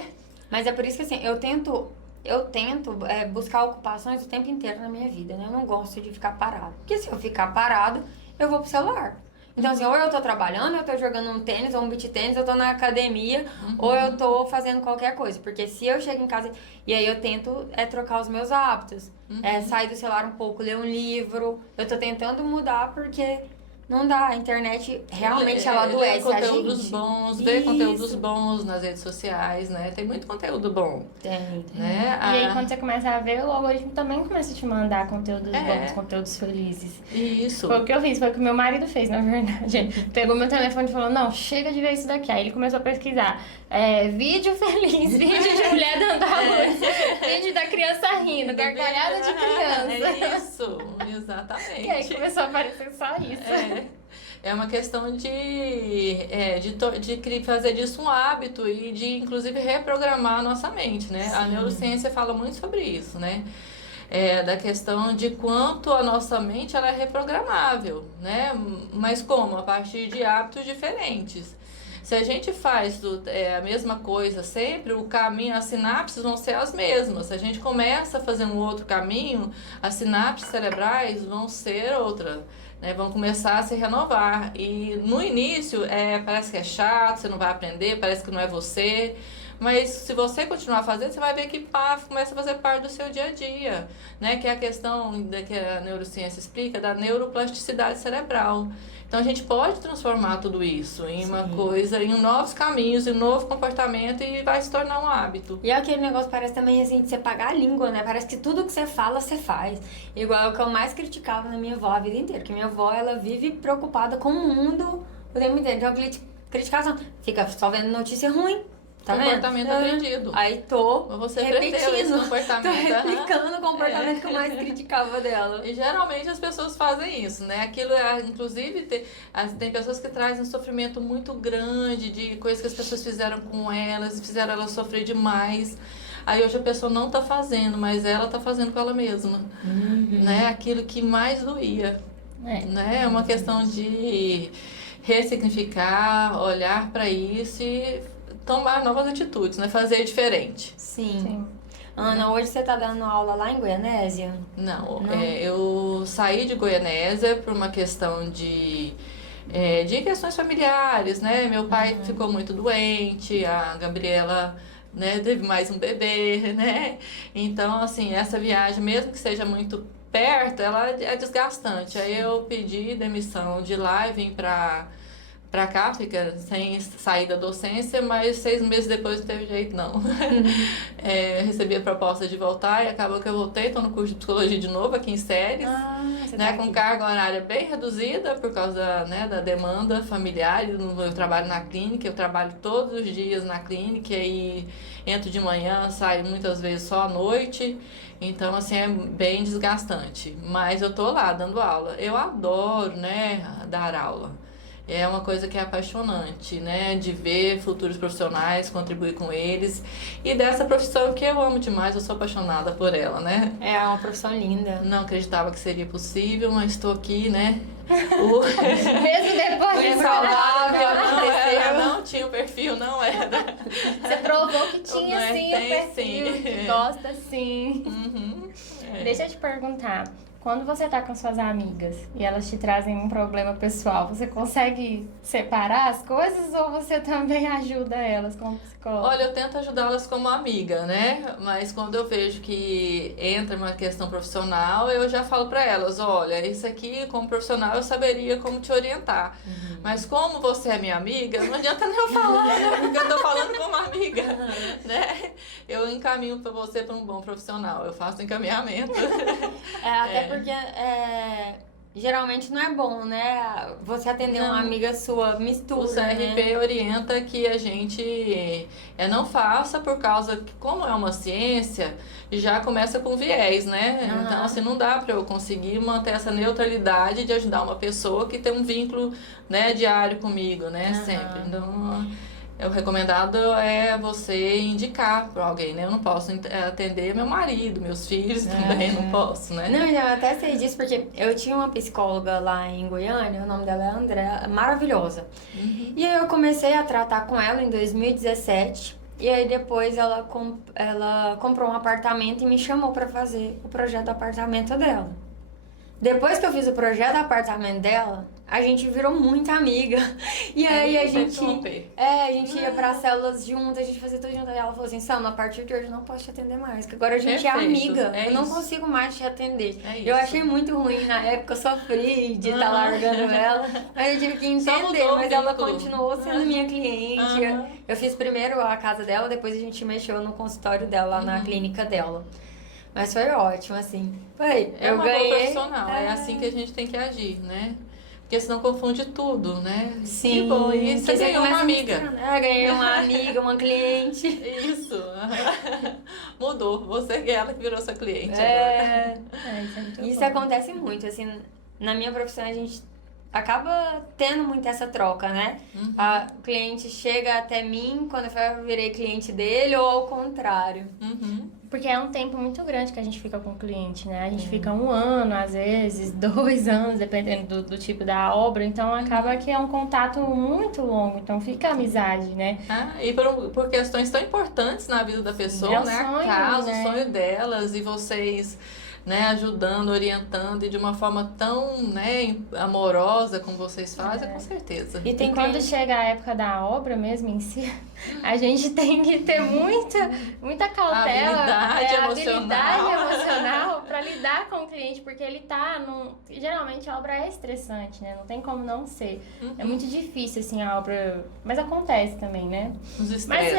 Mas é por isso que assim, eu tento buscar ocupações o tempo inteiro na minha vida, né? Eu não gosto de ficar parado. Porque se eu ficar parado, eu vou pro celular. Então, assim, ou eu tô trabalhando, eu tô jogando um tênis ou um beach tênis, eu tô na academia, ou eu tô fazendo qualquer coisa. Porque se eu chego em casa... E aí eu tento trocar os meus hábitos. Sair do celular um pouco, ler um livro. Eu tô tentando mudar porque... Não dá, a internet realmente ela adoece a gente. Ver conteúdos bons nas redes sociais, né? Tem muito conteúdo bom. Tem. Né? E aí quando você começa a ver, o algoritmo também começa a te mandar conteúdos bons, conteúdos felizes. Isso. Foi o que eu fiz, foi o que meu marido fez, na verdade. Ele pegou meu telefone e falou, não, chega de ver isso daqui. Aí ele começou a pesquisar. Vídeo feliz, vídeo de mulher dando a luz, vídeo da criança rindo, gargalhada de criança. É isso, exatamente. E aí começou a aparecer só isso. É uma questão de fazer disso um hábito e de, inclusive, reprogramar a nossa mente, né? Sim. A neurociência fala muito sobre isso, né? Da questão de quanto a nossa mente ela é reprogramável, né? Mas como? A partir de hábitos diferentes. Se a gente faz a mesma coisa sempre, o caminho, as sinapses vão ser as mesmas. Se a gente começa a fazer um outro caminho, as sinapses cerebrais vão ser outra. Né, vão começar a se renovar. E no início parece que é chato, você não vai aprender, parece que não é você. Mas se você continuar fazendo, você vai ver que começa a fazer parte do seu dia a dia. Né? Que é a questão que a neurociência explica da neuroplasticidade cerebral. Então a gente pode transformar tudo isso em uma coisa, em novos caminhos, em um novo comportamento, e vai se tornar um hábito. E aquele negócio parece também assim, de você pagar a língua, né? Parece que tudo que você fala, você faz. Igual o que eu mais criticava na minha avó a vida inteira. Que minha avó, ela vive preocupada com o mundo o tempo inteiro. Então eu criticava, fica só vendo notícia ruim. Tá comportamento vendo? aprendido. Aí você repetindo esse comportamento. Tô replicando o comportamento que eu mais criticava dela. E geralmente as pessoas fazem isso, né? Aquilo, inclusive, tem pessoas que trazem um sofrimento muito grande de coisas que as pessoas fizeram com elas, fizeram elas sofrer demais. Aí hoje a pessoa não tá fazendo, mas ela tá fazendo com ela mesma. Né? Aquilo que mais doía. Né? É uma questão de ressignificar, olhar para isso e tomar novas atitudes, né? Fazer diferente. Sim. Ana, hoje você tá dando aula lá em Goianésia? Não. Eu saí de Goianésia por uma questão de questões familiares, né? Meu pai ficou muito doente, a Gabriela, né, teve mais um bebê, né? Então, assim, essa viagem, mesmo que seja muito perto, ela é desgastante. Aí eu pedi demissão de lá e vim pra cá, fica sem sair da docência, mas 6 meses depois não teve jeito, não. Recebi a proposta de voltar e acabou que eu voltei, estou no curso de psicologia de novo, aqui em Séries, né, com carga horária bem reduzida por causa, né, da demanda familiar. Eu trabalho na clínica, eu trabalho todos os dias na clínica e entro de manhã, saio muitas vezes só à noite. Então, assim, é bem desgastante. Mas eu tô lá dando aula. Eu adoro, né, dar aula. É uma coisa que é apaixonante, né? De ver futuros profissionais, contribuir com eles. E dessa profissão que eu amo demais, eu sou apaixonada por ela, né? É uma profissão linda. Não acreditava que seria possível, mas estou aqui, né? Mesmo improvável aconteceu. Não tinha o perfil, não era. Você provou que tinha Mas sim o tem, perfil, sim. que gosta sim. Uhum. É. Deixa eu te perguntar, quando você tá com suas amigas e elas te trazem um problema pessoal, você consegue separar as coisas ou você também ajuda elas como psicóloga? Olha, eu tento ajudá-las como amiga, né? Mas quando eu vejo que entra uma questão profissional, eu já falo para elas, olha, isso aqui como profissional eu saberia como te orientar. Mas como você é minha amiga, não adianta nem eu falar, né? Porque eu tô falando como amiga, né? Eu encaminho para você para um bom profissional, eu faço encaminhamento. Até porque geralmente não é bom, né? Você atender uma amiga sua, mistura, O CRP né? orienta que a gente não faça por causa que, como é uma ciência, já começa com viés, né? Uhum. Então, assim, não dá para eu conseguir manter essa neutralidade de ajudar uma pessoa que tem um vínculo, né, diário comigo, né? Uhum. Sempre. Então, o recomendado é você indicar para alguém, né? Eu não posso atender meu marido, meus filhos também, não posso, né? Não, eu até sei disso porque eu tinha uma psicóloga lá em Goiânia, o nome dela é André, maravilhosa. E aí eu comecei a tratar com ela em 2017. E aí depois ela comprou um apartamento e me chamou para fazer o projeto do apartamento dela. Depois que eu fiz o projeto do apartamento dela, a gente virou muito amiga. E aí a gente ia para células juntas, a gente fazia tudo junto. E ela falou assim, Sam, a partir de hoje eu não posso te atender mais, porque agora a gente é amiga. Eu não consigo mais te atender. Eu achei muito ruim na época, eu sofri de estar largando ela. Mas eu tive que entender, mas ela continuou sendo minha cliente. Eu fiz primeiro a casa dela, depois a gente mexeu no consultório dela, lá na clínica dela. Mas foi ótimo, assim. Eu uma ganhei. boa profissional, é assim que a gente tem que agir, né? Porque senão confunde tudo, né? Sim. Que bom, e você ganhou uma amiga. Ganhei uma amiga, uma cliente. Isso. Mudou. Você é ela que virou sua cliente agora. Isso é muito Isso bom. acontece muito, assim, na minha profissão a gente acaba tendo muito essa troca, né? O cliente chega até mim quando eu virei cliente dele ou ao contrário. Porque é um tempo muito grande que a gente fica com o cliente, né? A gente fica 1 ano, às vezes, 2 anos, dependendo do tipo da obra. Então, acaba que é um contato muito longo. Então, fica amizade, né? E por questões tão importantes na vida da pessoa, É o né? sonho, A casa, né? o sonho delas, e vocês, né, ajudando, orientando, e de uma forma tão, né, amorosa como vocês fazem, com certeza. E tem quando cliente... chega a época da obra mesmo em si, a gente tem que ter muita cautela, habilidade emocional para lidar com o cliente, porque ele tá geralmente a obra é estressante, né? Não tem como não ser. É muito difícil assim a obra, mas acontece também, né? Os estresses. Mas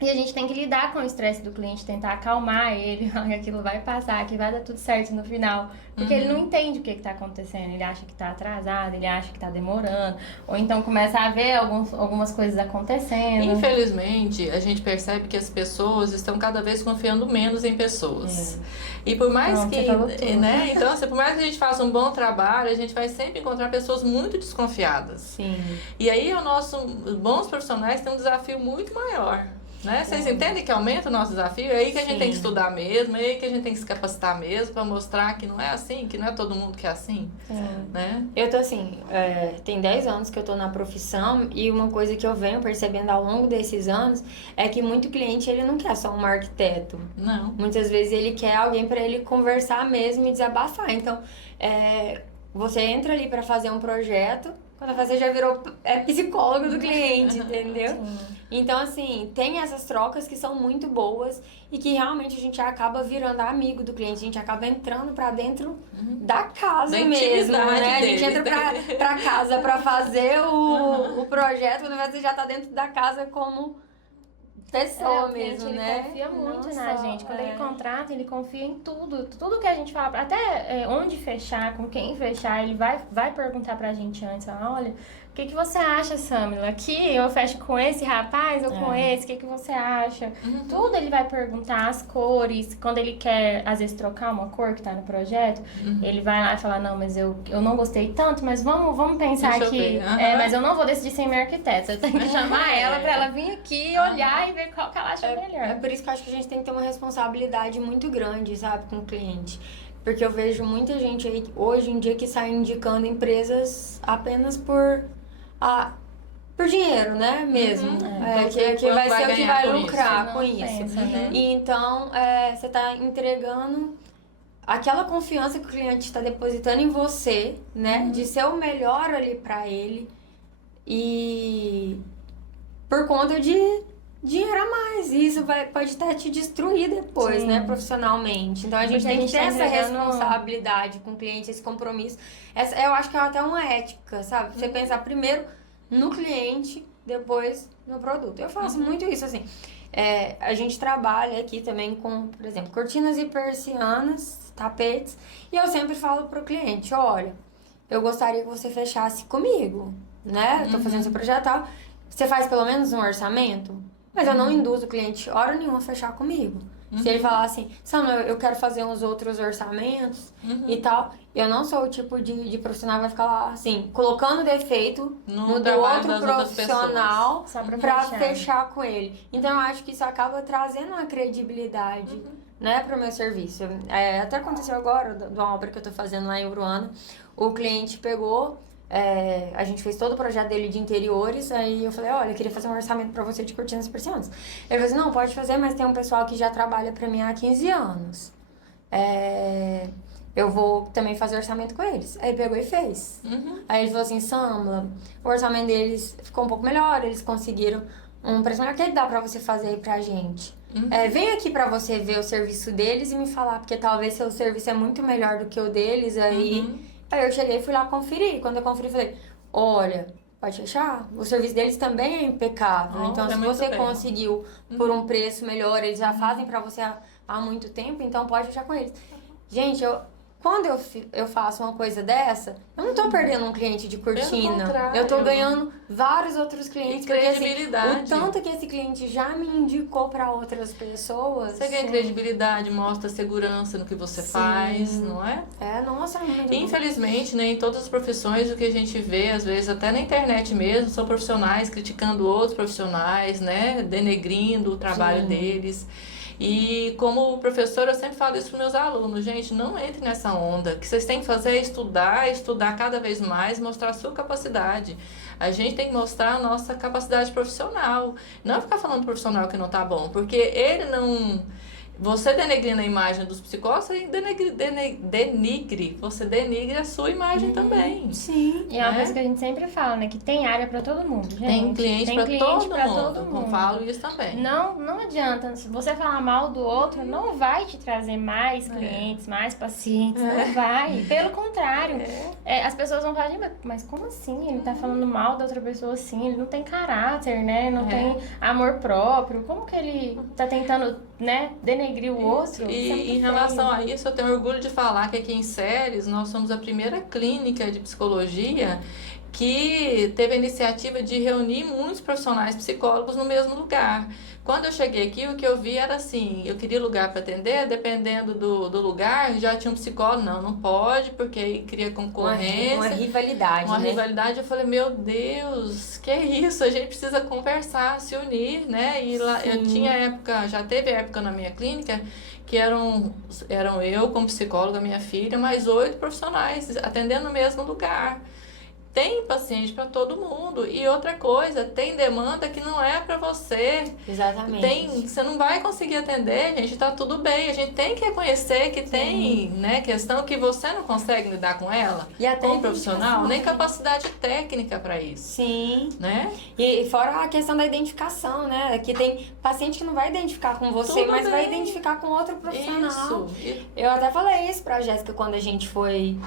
E a gente tem que lidar com o estresse do cliente, tentar acalmar ele, que aquilo vai passar, que vai dar tudo certo no final. Porque ele não entende o que está acontecendo, ele acha que está atrasado, ele acha que está demorando, ou então começa a ver algumas coisas acontecendo. Infelizmente, a gente percebe que as pessoas estão cada vez confiando menos em pessoas. E por mais né? Então, assim, por mais que a gente faça um bom trabalho, a gente vai sempre encontrar pessoas muito desconfiadas. Sim. E aí, os bons profissionais têm um desafio muito maior. Né? Vocês entendem que aumenta o nosso desafio? É aí que a gente tem que estudar mesmo, é aí que a gente tem que se capacitar mesmo para mostrar que não é assim, que não é todo mundo que é assim. Né? Eu tô assim, tem 10 anos que eu tô na profissão e uma coisa que eu venho percebendo ao longo desses anos é que muito cliente ele não quer só um arquiteto. Não. Muitas vezes ele quer alguém para ele conversar mesmo e desabafar. Então, você entra ali para fazer um projeto, quando você já virou psicólogo do cliente, entendeu? Então, assim, tem essas trocas que são muito boas e que realmente a gente acaba virando amigo do cliente, a gente acaba entrando pra dentro da casa mesmo, né? A gente entra pra casa pra fazer o projeto, quando você já tá dentro da casa como pessoa mesmo, né? Ele confia muito na gente. Quando ele contrata, ele confia em tudo. Tudo que a gente fala, até onde fechar, com quem fechar, ele vai perguntar pra gente antes. Olha, o que você acha, Samila? Aqui eu fecho com esse rapaz ou com esse? O que você acha? Tudo ele vai perguntar, as cores. Quando ele quer, às vezes, trocar uma cor que tá no projeto, ele vai lá e fala, não, mas eu não gostei tanto, mas vamos pensar aqui. Mas eu não vou decidir sem minha arquiteta. Eu tenho que chamar ela pra ela vir aqui, olhar e ver qual que ela acha melhor. É por isso que eu acho que a gente tem que ter uma responsabilidade muito grande, sabe, com o cliente. Porque eu vejo muita gente aí hoje em dia que sai indicando empresas apenas por dinheiro, né? Mesmo. Que vai ser o que vai lucrar com isso. Pensa, né? E então, você tá entregando aquela confiança que o cliente está depositando em você, né? De ser o melhor ali para ele. E por conta de dinheiro a mais. E isso pode até te destruir depois, Sim. né? Profissionalmente. Então a gente Porque tem que ter tá essa entregando- responsabilidade com o cliente, esse compromisso. Eu acho que é até uma ética, sabe? Você pensar primeiro no cliente, depois no produto. Eu faço muito isso, assim. A gente trabalha aqui também com, por exemplo, cortinas e persianas, tapetes. E eu sempre falo pro cliente, olha, eu gostaria que você fechasse comigo, né? Eu tô fazendo seu projeto e tal. Você faz pelo menos um orçamento? Mas eu não induzo o cliente hora nenhuma a fechar comigo. Se ele falar assim, Sam, eu quero fazer uns outros orçamentos e tal, eu não sou o tipo de profissional que vai ficar lá, assim, colocando defeito no do trabalho outro das outras profissional Só pra pra fechar. fechar com ele. Então eu acho que isso acaba trazendo uma credibilidade, né, pro meu serviço. Até aconteceu agora, de uma obra que eu tô fazendo lá em Uruana, o cliente pegou. A gente fez todo o projeto dele de interiores, aí eu falei, olha, eu queria fazer um orçamento pra você de cortinas e persianas. Ele falou assim, não, pode fazer, mas tem um pessoal que já trabalha pra mim há 15 anos. Eu vou também fazer orçamento com eles. Aí pegou e fez. Aí ele falou assim, Samla, o orçamento deles ficou um pouco melhor, eles conseguiram um preço melhor. O que dá pra você fazer aí pra gente? Vem aqui pra você ver o serviço deles e me falar, porque talvez seu serviço é muito melhor do que o deles, aí... Aí eu cheguei e fui lá conferir. Quando eu conferi, falei, olha, pode fechar? O serviço deles também é impecável. Então, se você conseguiu por um preço melhor, eles já fazem pra você há muito tempo, então pode fechar com eles. Gente, quando eu faço uma coisa dessa, eu não tô perdendo um cliente de cortina. Eu tô ganhando vários outros clientes. Porque, assim, o tanto que esse cliente já me indicou pra outras pessoas. Você ganha credibilidade, mostra segurança no que você faz, não é? Nossa, é muito Infelizmente, né, em todas as profissões, o que a gente vê, às vezes, até na internet mesmo, são profissionais criticando outros profissionais, né? Denegrindo o trabalho deles. E como professor, eu sempre falo isso para meus alunos, gente, não entre nessa onda. O que vocês têm que fazer é estudar cada vez mais, mostrar a sua capacidade. A gente tem que mostrar a nossa capacidade profissional. Não é ficar falando do profissional que não tá bom, porque ele não... Você denegrindo a imagem dos psicólogos, você denigre a sua imagem também. Sim. E é uma coisa que a gente sempre fala, né? Que tem área pra todo mundo, gente. Tem cliente pra todo todo mundo. Eu falo isso também. Não adianta. Se você falar mal do outro, não vai te trazer mais clientes, mais pacientes. Não vai. Pelo contrário. As pessoas vão falar, mas como assim? Ele tá falando mal da outra pessoa assim? Ele não tem caráter, né? Não tem amor próprio. Como que ele tá tentando, né, denegrir o outro? E em relação a isso, eu tenho orgulho de falar que aqui em Ceres nós somos a primeira clínica de psicologia que teve a iniciativa de reunir muitos profissionais psicólogos no mesmo lugar. Quando eu cheguei aqui, o que eu vi era assim, eu queria lugar para atender, dependendo do lugar, já tinha um psicólogo, não pode, porque aí cria concorrência. Uma rivalidade, Uma né? rivalidade, eu falei, meu Deus, que é isso? A gente precisa conversar, se unir, né? E lá, eu tinha época, já teve época na minha clínica, que eram eu como psicóloga, minha filha, mais 8 profissionais atendendo no mesmo lugar. Tem paciente para todo mundo. E outra coisa, tem demanda que não é para você. Exatamente. Você não vai conseguir atender, gente, tá tudo bem. A gente tem que reconhecer que tem, né, questão que você não consegue lidar com ela, E até como profissional, nem capacidade técnica para isso. Sim. Né? E fora a questão da identificação, né? Que tem paciente que não vai identificar com você, Tudo mas vai bem. identificar com outro profissional. Isso. Eu até falei isso pra Jéssica quando a gente foi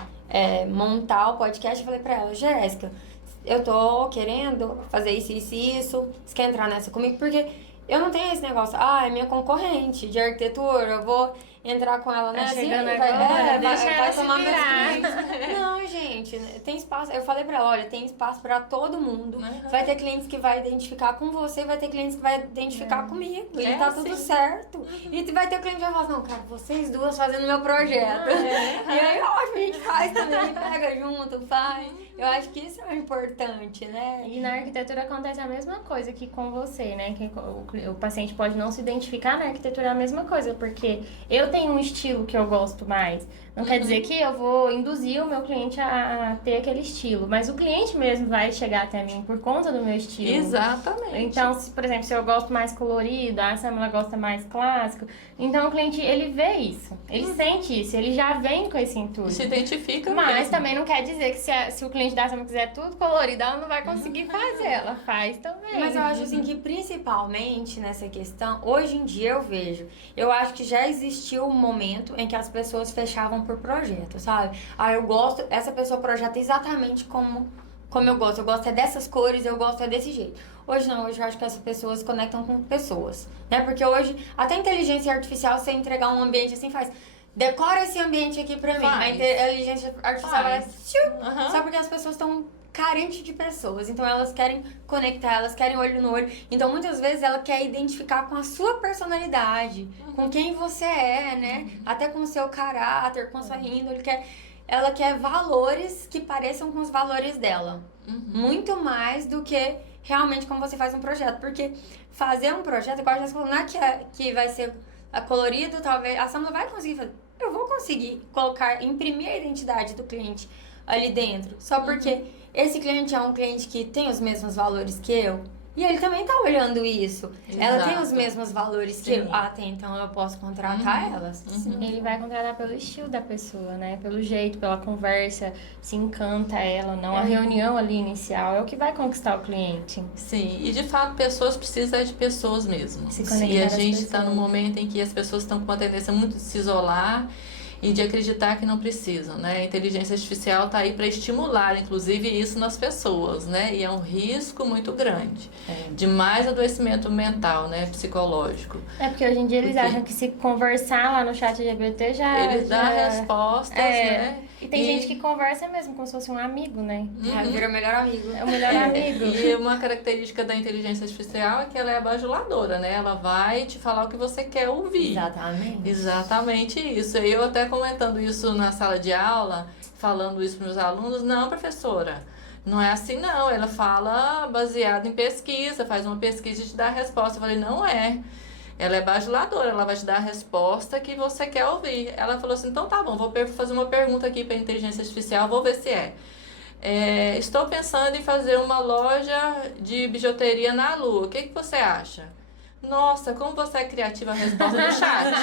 montar o podcast. Eu falei pra ela, Jéssica, eu tô querendo fazer isso, você quer entrar nessa comigo? Porque eu não tenho esse negócio, é minha concorrente de arquitetura, eu vou entrar com ela nessa e chegando vai agora, deixa ela vai se tomar meus virar. clientes. Não, gente, tem espaço. Eu falei pra ela, olha, tem espaço pra todo mundo. Vai ter clientes que vai identificar com você, vai ter clientes que vai identificar comigo. E tá tudo certo. E vai ter cliente que vai falar, não, cara, vocês duas fazendo meu projeto. E aí, ótimo, a gente faz também, pega junto, faz. Eu acho que isso é importante, né? E na arquitetura acontece a mesma coisa que com você, né? Que o paciente pode não se identificar na arquitetura, é a mesma coisa, porque eu tenho um estilo que eu gosto mais, Não quer dizer que eu vou induzir o meu cliente a ter aquele estilo, mas o cliente mesmo vai chegar até mim por conta do meu estilo. Exatamente. Então, por exemplo, se eu gosto mais colorido, a Samila gosta mais clássico, então o cliente, ele vê isso, ele sente isso, ele já vem com esse intuito. Se identifica Mas mesmo. também não quer dizer que se o cliente da Samila quiser tudo colorido, ela não vai conseguir fazer, ela faz também. Mas eu acho assim que principalmente nessa questão, hoje em dia eu acho que já existiu um momento em que as pessoas fechavam por projeto, sabe? Ah, eu gosto, essa pessoa projeta exatamente como eu gosto é dessas cores, eu gosto é desse jeito. Hoje não, hoje eu acho que as pessoas se conectam com pessoas, né? Porque hoje, até a inteligência artificial, você entregar um ambiente assim, decora esse ambiente aqui pra mim. A inteligência artificial vai só porque as pessoas estão carentes de pessoas, então elas querem conectar, elas querem olho no olho, então muitas vezes ela quer identificar com a sua personalidade, com quem você é, né? Até com o seu caráter, com a sua índole, ela quer valores que pareçam com os valores dela. Muito mais do que realmente como você faz um projeto. Porque fazer um projeto, igual a gente falou, não é que vai ser colorido, talvez a Sam não vai conseguir fazer. Eu vou conseguir imprimir a identidade do cliente ali dentro. Só porque esse cliente é um cliente que tem os mesmos valores que eu. E ele também tá olhando isso. Exato. Ela tem os mesmos valores que eu. Ah, tem, então eu posso contratar elas. Ele vai contratar pelo estilo da pessoa, né? Pelo jeito, pela conversa, se encanta ela, não. A reunião ali inicial é o que vai conquistar o cliente. Sim, e de fato pessoas precisam de pessoas mesmo. Se conectar E a às gente está pessoas. num momento em que as pessoas estão com uma tendência muito de se isolar e de acreditar que não precisam, né? A inteligência artificial está aí para estimular, inclusive, isso nas pessoas, né? E é um risco muito grande de mais adoecimento mental, né? Psicológico. É porque hoje em dia eles acham que se conversar lá no chat GPT Eles dão respostas, né? E tem gente que conversa mesmo como se fosse um amigo, né? Vira o melhor amigo. É o melhor amigo. E uma característica da inteligência artificial é que ela é bajuladora, né? Ela vai te falar o que você quer ouvir. Exatamente. Exatamente isso. Eu até comentando isso na sala de aula, falando isso para os alunos, não, professora, não é assim não. Ela fala baseado em pesquisa, faz uma pesquisa e te dá a resposta. Eu falei, não é. Ela é bajuladora, ela vai te dar a resposta que você quer ouvir. Ela falou assim, então tá bom, vou fazer uma pergunta aqui para a inteligência artificial, vou ver se estou pensando em fazer uma loja de bijuteria na Lua, o que você acha? Nossa, como você é criativa, a resposta do chat.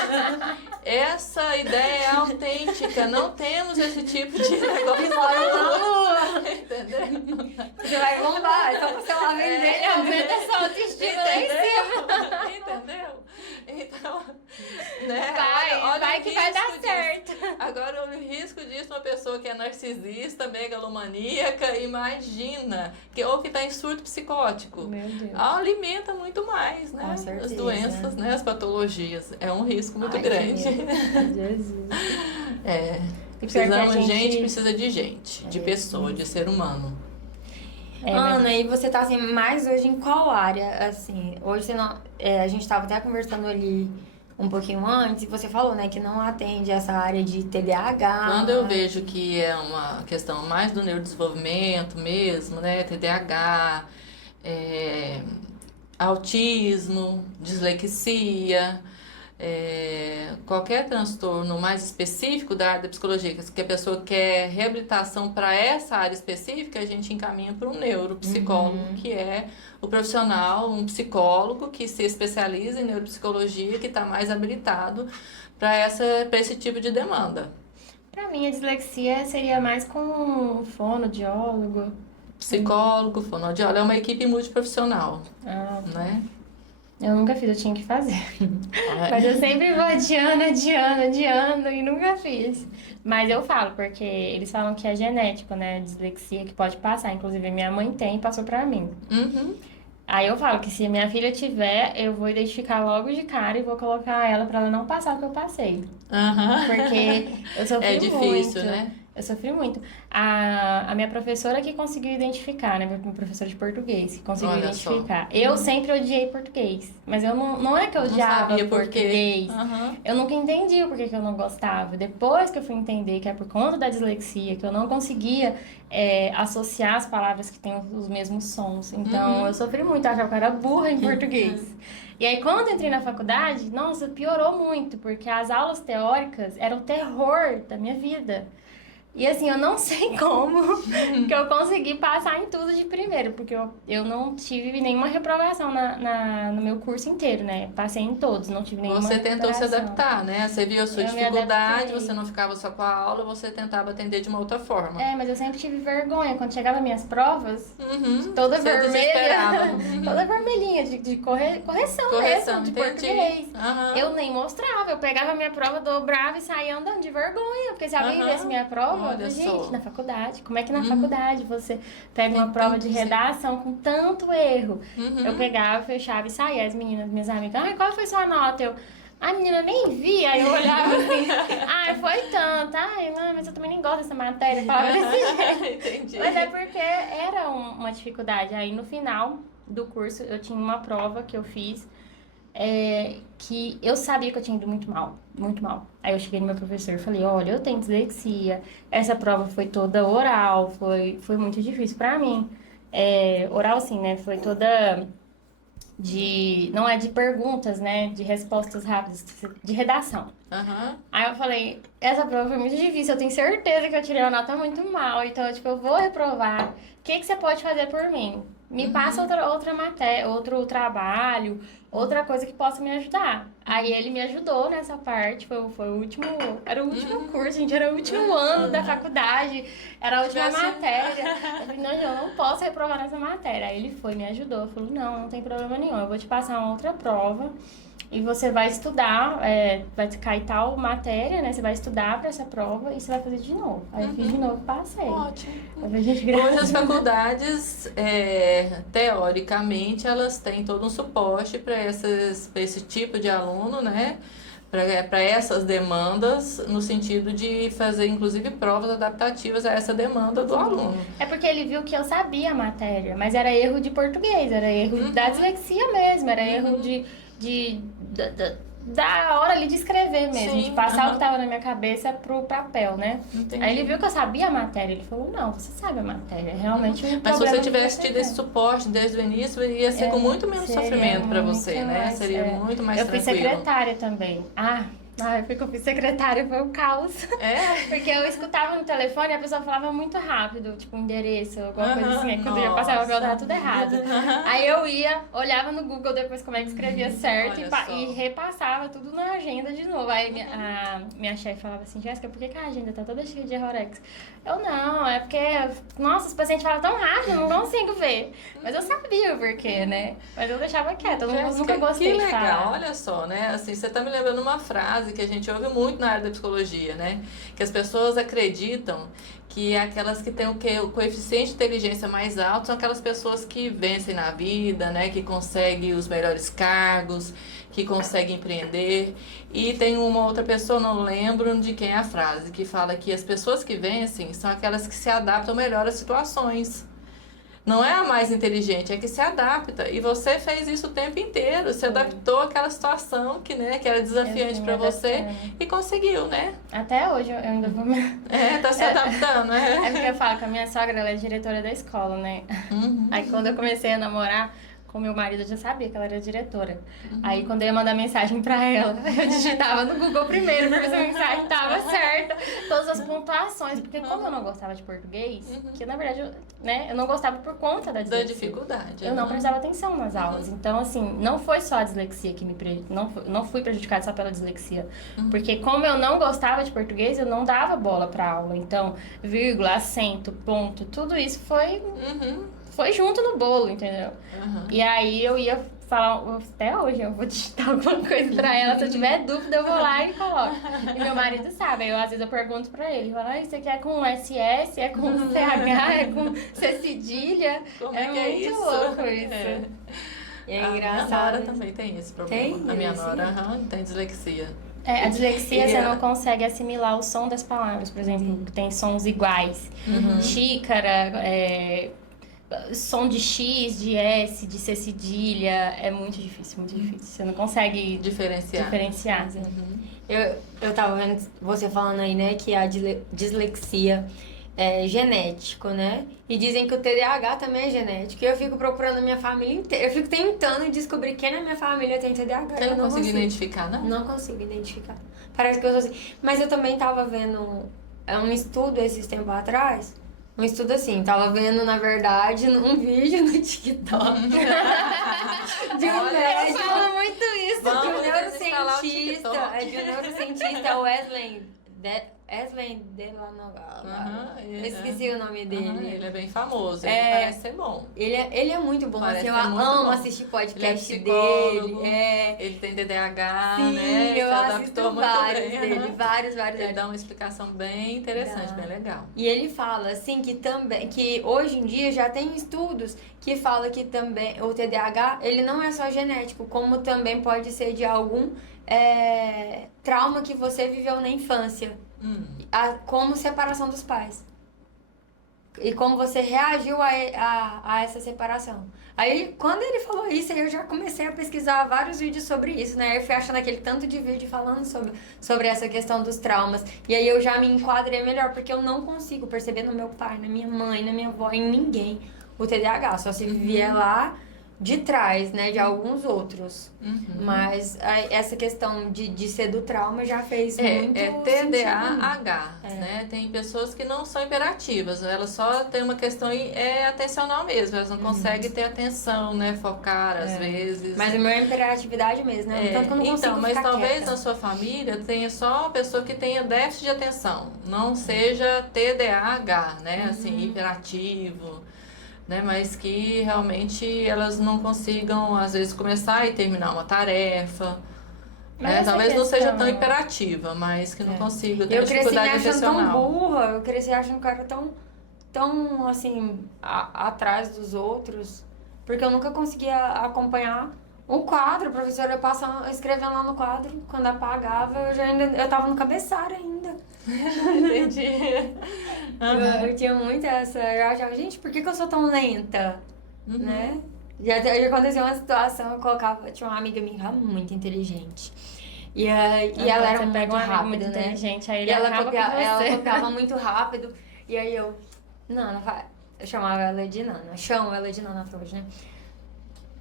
Essa ideia é autêntica, não temos esse tipo de negócio na Lua. Entendeu? Você vai bombar, então você lá vender. Aumenta essa autoestima lá em cima. Entendeu? Então, né? Vai que vai dar disso. certo. Agora, o risco disso, uma pessoa que é narcisista, megalomaníaca, imagina, ou que está em surto psicótico. Meu Deus. Alimenta muito mais, né? Com certeza. As doenças, né? As patologias. É um risco muito grande. Jesus. Precisamos, gente precisa de gente, de pessoa, de ser humano. Ana, e você tá assim, mais hoje em qual área? Assim, hoje você não, a gente tava até conversando ali um pouquinho antes, e você falou, né, que não atende essa área de TDAH. Quando eu vejo que é uma questão mais do neurodesenvolvimento mesmo, né, TDAH, autismo, dislexia, qualquer transtorno mais específico da área da psicologia, que a pessoa quer reabilitação para essa área específica, a gente encaminha para um neuropsicólogo, que é o profissional, um psicólogo que se especializa em neuropsicologia, que está mais habilitado para esse tipo de demanda. Para mim, a dislexia seria mais com um fonoaudiólogo. Psicólogo, fonoaudiólogo, é uma equipe multiprofissional, né? Eu nunca fiz, eu tinha que fazer. Mas eu sempre vou adiando e nunca fiz. Mas eu falo, porque eles falam que é genético, né? Dislexia que pode passar. Inclusive, minha mãe tem e passou pra mim. Aí eu falo que se minha filha tiver, eu vou identificar logo de cara e vou colocar ela pra ela não passar o que eu passei. Porque eu sofri muito. É difícil, né? Eu sofri muito. A minha professora que conseguiu identificar, né? Minha professora de português, que conseguiu Olha identificar. só. Eu sempre odiei português. Mas eu não é que eu odiava sabia por quê. português. Aham. Eu nunca entendi o porquê que eu não gostava. Depois que eu fui entender que é por conta da dislexia, que eu não conseguia associar as palavras que têm os mesmos sons. Então, eu sofri muito, eu achava que eu era burra em português. E aí, quando eu entrei na faculdade, nossa, piorou muito, porque as aulas teóricas eram o terror da minha vida. E assim, eu não sei como que eu consegui passar em tudo de primeiro, porque eu não tive nenhuma reprovação no meu curso inteiro, né? Passei em todos, não tive nenhuma Você tentou se recuperação. adaptar, né? Você viu a sua Eu me dificuldade, adaptei. você não ficava só com a aula, você tentava atender de uma outra forma. Mas eu sempre tive vergonha. Quando chegava minhas provas, Uhum. toda Você vermelha, desesperava. toda vermelhinha de correção mesmo, de entendi. português. Aham. Eu nem mostrava, eu pegava a minha prova, dobrava e saía andando de vergonha. Porque se alguém Aham. visse minha prova, eu Olha falei, só. gente, na faculdade, como é que na faculdade você pega Tem uma prova de tanto, sim. redação com tanto erro? Uhum. Eu pegava, fechava e saía. As meninas, minhas amigas, ai, qual foi sua nota? Eu, ai, menina, nem vi. Aí eu olhava assim, ai, foi tanto. Ai, não, mas eu também nem gosto dessa matéria. Eu falava desse jeito. Entendi. Mas é porque era uma dificuldade. Aí no final do curso eu tinha uma prova que eu fiz que eu sabia que eu tinha ido muito mal, muito mal. Aí eu cheguei no meu professor e falei, olha, eu tenho dislexia, essa prova foi toda oral, foi muito difícil pra mim. Oral assim, né, foi toda não é de perguntas, né, de respostas rápidas, de redação. Aham. Aí eu falei, essa prova foi muito difícil, eu tenho certeza que eu tirei uma nota muito mal, então, tipo, eu vou reprovar. O que você pode fazer por mim? Me passa outra matéria, outro trabalho, outra coisa que possa me ajudar. Aí ele me ajudou nessa parte, foi o último, era o último curso, gente, era o último ano da faculdade, era a última matéria. Eu falei, não, eu não posso reprovar nessa matéria. Aí ele foi, me ajudou, falou, não tem problema nenhum, eu vou te passar uma outra prova. E você vai estudar, vai cair tal matéria, né? Você vai estudar para essa prova e você vai fazer de novo. Aí eu fiz de novo, passei. Ótimo. Eu falei, gente, Hoje graças as faculdades, teoricamente, elas têm todo um suporte para esse tipo de aluno, né? Para essas demandas, no sentido de fazer, inclusive, provas adaptativas a essa demanda do aluno. É porque ele viu que eu sabia a matéria, mas era erro de português, era erro da dislexia mesmo, era erro da hora ali de escrever mesmo, Sim, de passar o que estava na minha cabeça pro papel, né? Entendi. Aí ele viu que eu sabia a matéria, ele falou, não, você sabe a matéria, realmente um Mas se problema você que tivesse você tido tem. esse suporte desde o início, ia ser com muito menos Seria sofrimento para você, muito né? mais, Seria muito mais eu fui tranquilo. secretária também. Porque eu fui secretária, foi um caos. Porque eu escutava no telefone e a pessoa falava muito rápido, tipo, endereço, alguma coisa assim. Aí quando eu ia passar o papel, tava tudo errado. Aí eu ia, olhava no Google depois como é que escrevia certo e repassava tudo na agenda de novo. Aí minha chefe falava assim, Jéssica, por que a agenda tá toda cheia de errorex? Eu não, é porque, nossa, os pacientes falam tão rápido, eu não consigo ver. Mas eu sabia o porquê, né? Mas eu deixava quieta, eu nunca gostei de falar. Que legal, olha só, né? Assim, você tá me lembrando uma frase que a gente ouve muito na área da psicologia, né? Que as pessoas acreditam que aquelas que têm o coeficiente de inteligência mais alto são aquelas pessoas que vencem na vida, né? Que conseguem os melhores cargos, que conseguem empreender. E tem uma outra pessoa, não lembro de quem é a frase, que fala que as pessoas que vencem são aquelas que se adaptam melhor às situações. Não é a mais inteligente, é que se adapta. E você fez isso o tempo inteiro. Se adaptou àquela situação que era desafiante para você e conseguiu, né? Até hoje eu ainda vou me... Tá se adaptando, né? É porque eu falo que a minha sogra, ela é diretora da escola, né? Aí quando eu comecei a namorar com meu marido, eu já sabia que ela era diretora. Aí quando eu ia mandar mensagem pra ela, eu digitava no Google primeiro pra ver se a mensagem tava certa, todas as pontuações, porque como eu não gostava de português, que na verdade eu não gostava por conta da dislexia. Da dificuldade. Eu não prestava atenção nas aulas. Então, assim, não foi só a dislexia que me não fui prejudicada só pela dislexia. Porque como eu não gostava de português, eu não dava bola pra aula. Então, vírgula, acento, ponto, tudo isso foi junto no bolo, entendeu? E aí eu ia falar, até hoje eu vou digitar alguma coisa pra ela, se eu tiver dúvida eu vou lá e coloco. E meu marido sabe, aí às vezes eu pergunto pra ele, falo, isso aqui é com SS, é com CH, é com C cedilha, Como é que é muito isso? louco isso. E é A minha engraçado. nora também tem esse problema. Tem A minha dislexia? nora tem dislexia. A dislexia, E você não consegue assimilar o som das palavras, por exemplo, que tem sons iguais. Xícara, som de X, de S, de C cedilha, é muito difícil, muito difícil. Você não consegue diferenciar. Eu tava vendo você falando aí, né, que a dislexia é genético, né? E dizem que o TDAH também é genético. E eu fico procurando a minha família inteira. Eu fico tentando descobrir quem na minha família tem TDAH. Você não conseguiu identificar, não? Não consigo identificar. Parece que eu sou assim. Mas eu também tava vendo um estudo esses tempos atrás. Um estudo assim, tava vendo, na verdade, um vídeo no TikTok de um médico. Eu falo muito isso. De um neurocientista, Wesley Delanogala. Eu esqueci o nome dele. Ele é bem famoso, ele parece ser bom. Ele é muito bom, Parece assim, eu ser muito amo bom. assistir podcast Ele é dele. psicólogo, ele tem TDAH, Sim, né? eu Se adaptou assisto muito vários bem. dele, vários. Ele dá uma explicação bem interessante, bem legal. E ele fala, assim, que hoje em dia já tem estudos que falam que também o TDAH, ele não é só genético, como também pode ser de algum trauma que você viveu na infância. Como separação dos pais. E como você reagiu a essa separação. Aí, quando ele falou isso, eu já comecei a pesquisar vários vídeos sobre isso, né? Eu fui achando aquele tanto de vídeo falando sobre essa questão dos traumas. E aí eu já me enquadrei melhor, porque eu não consigo perceber no meu pai, na minha mãe, na minha avó, em ninguém o TDAH. Só se vier lá de trás, né, de alguns outros. Mas essa questão de ser do trauma já fez muito TDAH, né? Tem pessoas que não são hiperativas, elas só têm uma questão atencional mesmo, elas não conseguem ter atenção, né, focar às vezes. Mas o meu é hiperatividade mesmo, né? Tanto que eu não consigo mas ficar talvez quieta. na sua família tenha só uma pessoa que tenha déficit de atenção, não seja TDAH, né, assim, hiperativo. Né, mas que realmente elas não consigam, às vezes, começar e terminar uma tarefa. Né? Talvez não seja tão hiperativa, mas que não consiga ter Eu cresci me dificuldade achando tão atencional. burra, eu cresci achando que eu era tão assim, atrás dos outros, porque eu nunca conseguia acompanhar o quadro, a professora escrevendo lá no quadro, quando apagava, eu tava no cabeçário ainda. Entendi. Eu tinha muito eu achava, gente, por que eu sou tão lenta? Né? Já aconteceu uma situação, tinha uma amiga minha muito inteligente. E ela era muito rápida, né? Inteligente, aí E ela ela copiava muito rápido. E aí eu chamava ela de Nana. Chamo ela de Nana até hoje, né?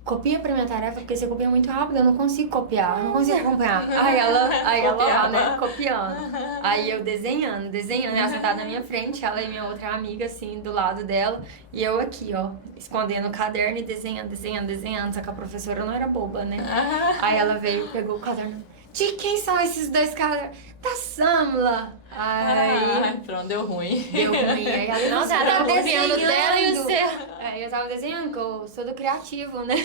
Copia pra minha tarefa, porque você copia muito rápido, eu não consigo copiar, eu não consigo acompanhar. Aí ela lá, né, copiando. Aí eu desenhando, ela sentada na minha frente, ela e minha outra amiga, assim, do lado dela. E eu aqui, ó, escondendo o caderno e desenhando. Só que a professora não era boba, né? Aí ela veio, pegou o caderno. De quem são esses dois cadernos? Da Samla. Aí... pronto, deu ruim. Aí ela, Nossa, ela tava copiando dela e o seu. Eu tava desenhando, que eu sou do criativo, né?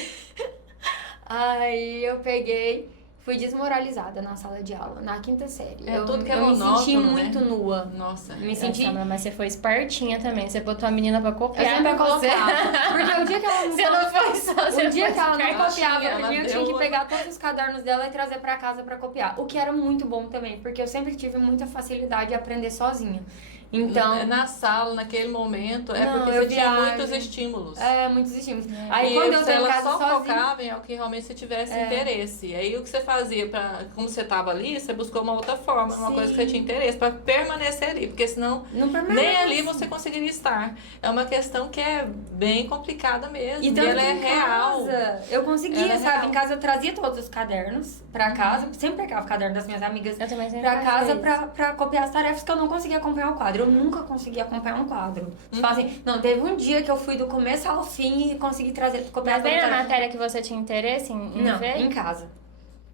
Aí eu peguei, fui desmoralizada na sala de aula, na 5ª série. Tudo que é eu me senti monótono, muito nua. Nossa. Me senti... Mas você foi espertinha também. Você botou a menina pra Eu copiar sempre pra você. colocava. Porque o dia que ela não Você não foi só, você O dia que ela não espertinha, copiava, ela eu tinha que deu- pegar todos os cadernos dela e trazer pra casa pra copiar. O que era muito bom também, porque eu sempre tive muita facilidade de aprender sozinha. Então... Na sala, naquele momento, Não, porque eu você tinha viajo. muitos estímulos. muitos estímulos. Aí E quando eu tô em ela casa só sozinha... focava em algo que realmente você tivesse interesse. Aí o que você fazia, como você estava ali, você buscou uma outra forma, uma Sim. coisa que você tinha interesse, para permanecer ali, porque senão Não permanece. nem ali você conseguiria estar. É uma questão que é bem complicada mesmo. E E tanto ela é em real. casa, eu conseguia, Ela é sabe? real. Em casa eu trazia todos os cadernos pra casa, sempre pegava o caderno das minhas amigas Eu também sempre pra faço casa isso. pra copiar as tarefas que eu não conseguia acompanhar o quadro. Eu nunca conseguia acompanhar um quadro. Tipo assim, não, teve um dia que eu fui do começo ao fim e consegui copiar Mas bem toda a na tarefa. matéria que você tinha interesse em Não, ver? em casa.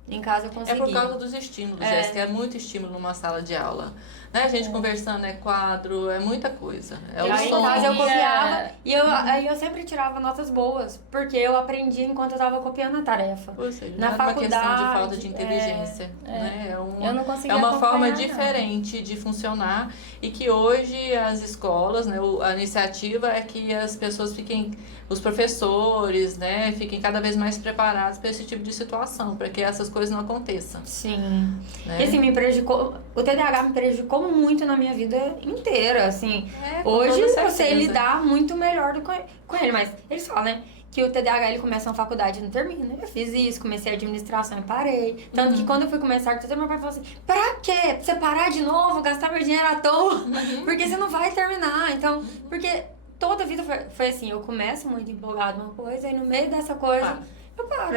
Em casa eu É consegui. por causa dos estímulos, Jéssica. É muito estímulo numa sala de aula. Né? A gente conversando, é quadro, é muita coisa. É o Aí em som. casa eu copiava e Uhum. aí eu sempre tirava notas boas, porque eu aprendi enquanto eu tava copiando a tarefa. Ou seja, Na não é uma questão de faculdade, falta de inteligência. Né? Eu não conseguia É uma forma acompanhar, não. diferente de funcionar e que hoje as escolas, né, a iniciativa é que as pessoas os professores, né, fiquem cada vez mais preparados para esse tipo de situação, para que essas coisas não aconteçam. Sim. Né? E assim, me prejudicou. O TDAH me prejudicou muito na minha vida inteira, assim. Com Hoje toda eu sei certeza. lidar muito melhor com ele, mas eles falam, né? Que o TDAH ele começa na faculdade e não termina. Eu fiz isso, comecei a administração e parei. Tanto que quando eu fui começar a arquitetura, meu pai falou assim: pra quê? Pra você parar de novo, gastar meu dinheiro à toa? Porque você não vai terminar. Então, porque toda a vida foi assim: eu começo muito empolgado numa coisa, e no meio dessa coisa, eu paro.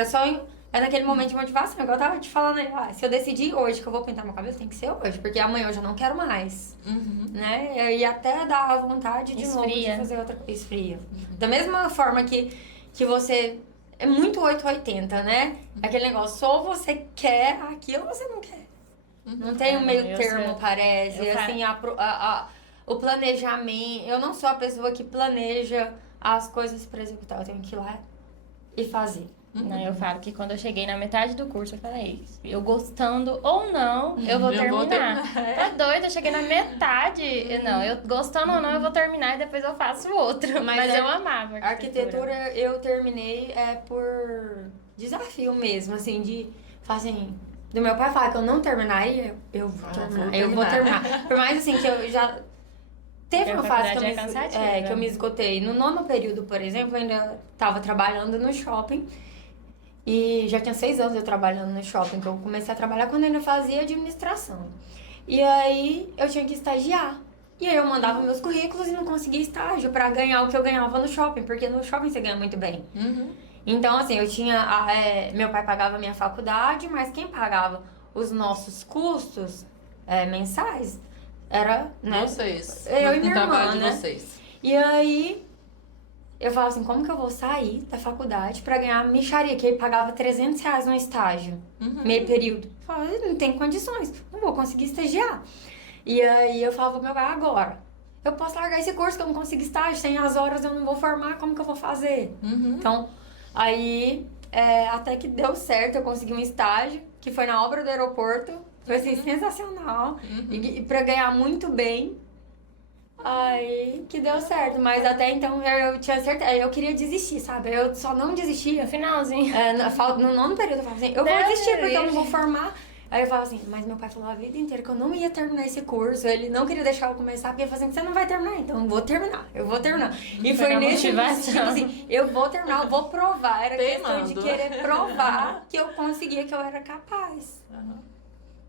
É naquele momento de motivação. Igual eu tava te falando aí, se eu decidir hoje que eu vou pintar meu cabelo, tem que ser hoje, porque amanhã eu já não quero mais. Né? Eu ia até dar a vontade de novo de fazer outra coisa. Esfria. Da mesma forma que você é muito 880, né? Aquele negócio, ou você quer aquilo ou você não quer. Não tem um meio termo, parece. Assim, o planejamento. Eu não sou a pessoa que planeja as coisas para executar. Eu tenho que ir lá e fazer. Não, eu falo que quando eu cheguei na metade do curso, eu falei, eu gostando ou não, eu vou terminar. Tá doida, eu cheguei na metade. Eu gostando ou não, eu vou terminar e depois eu faço outro. Mas eu amava a arquitetura. Eu terminei por desafio mesmo, assim, de fazer assim, do meu pai falar que eu não terminaria, eu vou terminar. Eu vou terminar. Por mais assim que eu já... Teve uma fase que eu me esgotei. No 9º período, por exemplo, eu ainda estava trabalhando no shopping. E já tinha 6 anos eu trabalhando no shopping, que eu comecei a trabalhar quando eu ainda fazia administração. E aí eu tinha que estagiar. E aí eu mandava meus currículos e não conseguia estágio pra ganhar o que eu ganhava no shopping, porque no shopping você ganha muito bem. Então, assim, eu tinha... meu pai pagava a minha faculdade, mas quem pagava os nossos custos mensais era, né? Vocês. Eu e minha trabalho irmã, de né? vocês. E aí... eu falava assim, como que eu vou sair da faculdade pra ganhar mixaria? Que ele pagava R$300 no estágio, meio período. Eu falava, não tem condições, não vou conseguir estagiar. E aí eu falava pro meu pai, agora, eu posso largar esse curso que eu não consigo estágio, tem as horas eu não vou formar, como que eu vou fazer? Então, aí, até que deu certo, eu consegui um estágio, que foi na obra do aeroporto, foi assim, sensacional, e pra ganhar muito bem. Aí que deu certo, mas até então eu tinha certeza, eu queria desistir, sabe? Eu só não desistia. No finalzinho. No 9º período eu falava assim, eu vou desistir porque eu não vou formar. Aí eu falava assim, mas meu pai falou a vida inteira que eu não ia terminar esse curso, ele não queria deixar eu começar, porque ele falou assim, você não vai terminar, então eu vou terminar. E foi nesse tipo assim, eu vou terminar, eu vou provar, era questão de querer provar que eu conseguia, que eu era capaz.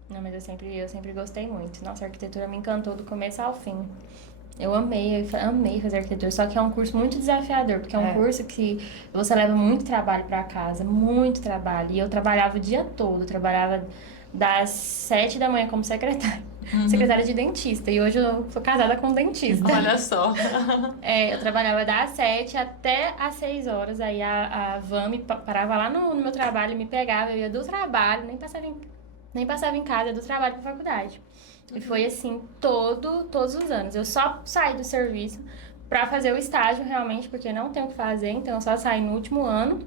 Não, mas eu sempre gostei muito. Nossa, a arquitetura me encantou do começo ao fim. Eu amei fazer arquitetura, só que é um curso muito desafiador, porque é um curso que você leva muito trabalho pra casa, muito trabalho. E eu trabalhava o dia todo, eu trabalhava das 7 da manhã como secretária, secretária de dentista. E hoje eu sou casada com um dentista. Olha só. Eu trabalhava das 7 até às 6 horas, aí a van me parava lá no meu trabalho, me pegava, eu ia do trabalho, nem passava em casa, ia do trabalho pra faculdade. E foi assim, todos os anos. Eu só saí do serviço pra fazer o estágio realmente, porque não tenho o que fazer, então eu só saí no último ano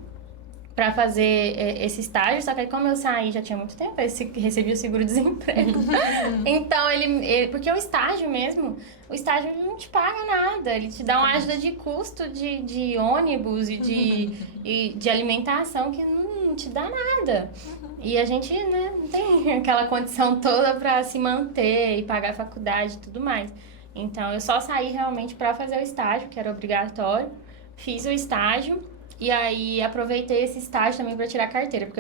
pra fazer esse estágio. Só que aí como eu saí já tinha muito tempo, eu recebi o seguro-desemprego. Então porque o estágio não te paga nada, ele te dá uma ajuda de custo de ônibus e de alimentação que não te dá nada. E a gente, né, não tem aquela condição toda pra se manter e pagar a faculdade e tudo mais. Então, eu só saí realmente pra fazer o estágio, que era obrigatório. Fiz o estágio e aí aproveitei esse estágio também pra tirar a carteira, porque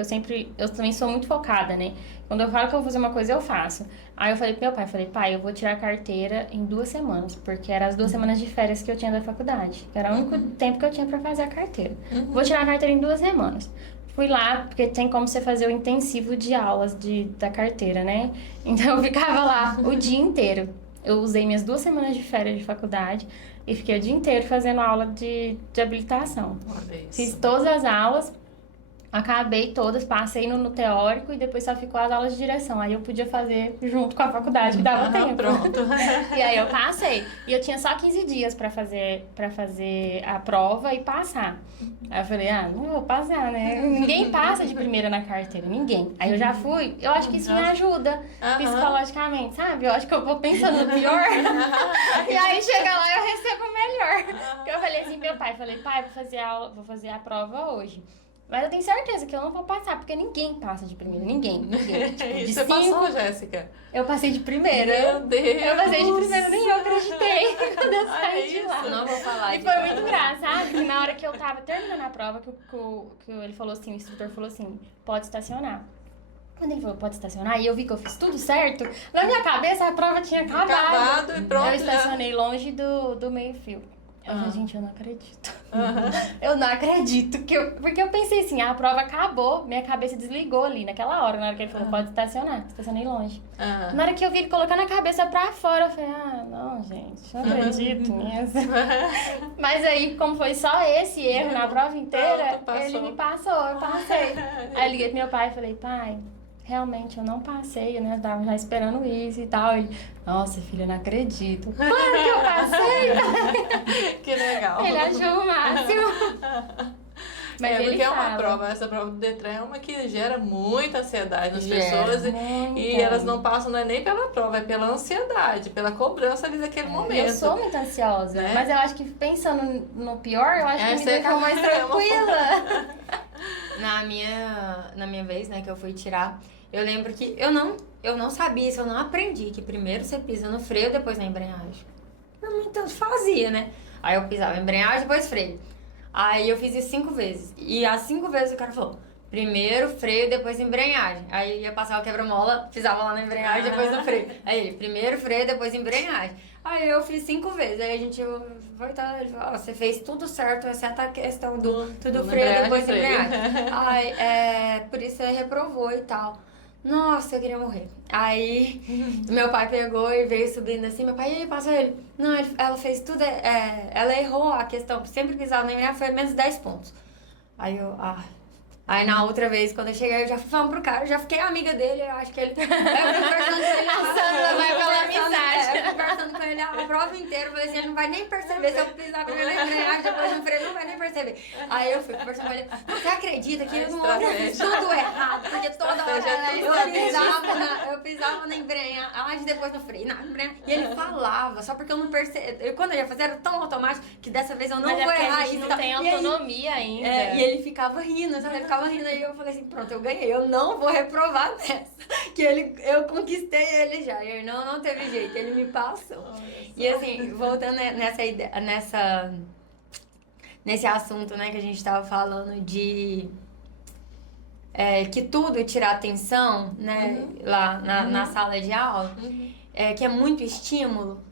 eu também sou muito focada, né? Quando eu falo que eu vou fazer uma coisa, eu faço. Aí eu falei pro meu pai, pai, eu vou tirar a carteira em 2 semanas, porque eram as 2 semanas de férias que eu tinha da faculdade. Era o único tempo que eu tinha pra fazer a carteira. Vou tirar a carteira em 2 semanas. Fui lá, porque tem como você fazer o intensivo de aulas da carteira, né? Então eu ficava lá o dia inteiro. Eu usei minhas 2 semanas de férias de faculdade e fiquei o dia inteiro fazendo aula de habilitação. Fiz todas as aulas, acabei todas, passei no teórico e depois só ficou as aulas de direção. Aí eu podia fazer junto com a faculdade, que dava tempo. Pronto. E aí eu passei. E eu tinha só 15 dias pra fazer a prova e passar. Aí eu falei, não vou passar, né? Ninguém passa de primeira na carteira, ninguém. Aí eu já fui, eu acho que isso me ajuda psicologicamente, sabe? Eu acho que eu vou pensando no pior. E aí chega lá e eu recebo o melhor. Eu falei assim, meu pai, pai, vou fazer a prova hoje. Mas eu tenho certeza que eu não vou passar, porque ninguém passa de primeira. Ninguém. Tipo, E de você 5, passou, Jéssica? eu passei de primeira. Meu Deus! Eu passei de primeira, nem eu acreditei quando eu saí de lá. Eu não vou falar E foi muito engraçado que na hora que eu tava terminando a prova, que ele falou assim, o instrutor falou assim, pode estacionar. Quando ele falou, pode estacionar, e eu vi que eu fiz tudo certo, na minha cabeça a prova tinha acabado. E pronto. Eu estacionei longe do meio-fio. Eu falei, gente, eu não acredito. Eu não acredito. Porque eu pensei assim, a prova acabou, minha cabeça desligou ali naquela hora, na hora que ele falou, pode estacionar. Estacionei longe. Na hora que eu vi ele colocando a cabeça pra fora, eu falei, não, gente, não acredito nisso. Mas aí, como foi só esse erro na prova inteira, ele me passou, eu passei. Aí eu liguei pro meu pai e falei, pai, realmente eu não passei, né? Eu tava já esperando isso e tal. Ele, nossa, filha, eu não acredito. Claro que eu passei! Que legal. Ele achou o máximo. Mas ele porque é uma fala. prova, essa prova do Detran é uma que gera muita ansiedade nas Gera. pessoas e Muita. elas não passam, não é nem pela prova, é pela ansiedade, pela cobrança ali daquele momento. Eu sou muito ansiosa, né? mas eu acho que pensando no pior, eu acho que me você deixou mais tranquila. Na minha vez, né, que eu fui tirar, eu lembro que eu não sabia isso, eu não aprendi que primeiro você pisa no freio, depois na embreagem. Então fazia, né? Aí eu pisava na embreagem, depois freio. Aí eu fiz isso 5 vezes. E as 5 vezes o cara falou, primeiro freio, depois embreagem. Aí ia passar o quebra-mola, pisava lá na embreagem, depois no freio. Aí ele, primeiro freio, depois embreagem. Aí eu fiz 5 vezes. Aí a gente foi, tá, ele falou, você fez tudo certo, exceto a questão do tudo freio, depois embreagem. Aí, por isso você reprovou e tal. Nossa, eu queria morrer. Aí, meu pai pegou e veio subindo assim. Meu pai, e aí, passou ele. Não, ela fez tudo, ela errou a questão. Sempre pisava na minha, foi menos 10 pontos. Aí eu, Aí na outra vez, quando eu cheguei, eu já fui falando pro cara, eu já fiquei amiga dele, eu acho que ele... Eu fui conversando com ele... A Sandra vai pela amizade. Eu fui conversando com ele a prova inteira, eu falei assim, ele não vai nem perceber, se eu pisar com ele na embreagem, depois no freio, não vai nem perceber. Aí eu fui conversando com ele, você acredita que eu fiz tudo errado, porque toda hora eu pisava na embreagem, depois no freio, e ele falava, só porque eu não percebi, quando eu ia fazer era tão automático, que dessa vez eu não vou errar isso. Não tem autonomia ainda. E ele ficava rindo, sabe? Ele ficava rindo, aí eu falei assim, pronto, eu ganhei, eu não vou reprovar nessa. Que eu conquistei ele já. E ele não teve jeito, ele me passou. E assim, voltando nesse assunto, né, que a gente tava falando de que tudo tira atenção, né, lá na sala de aula, que é muito estímulo.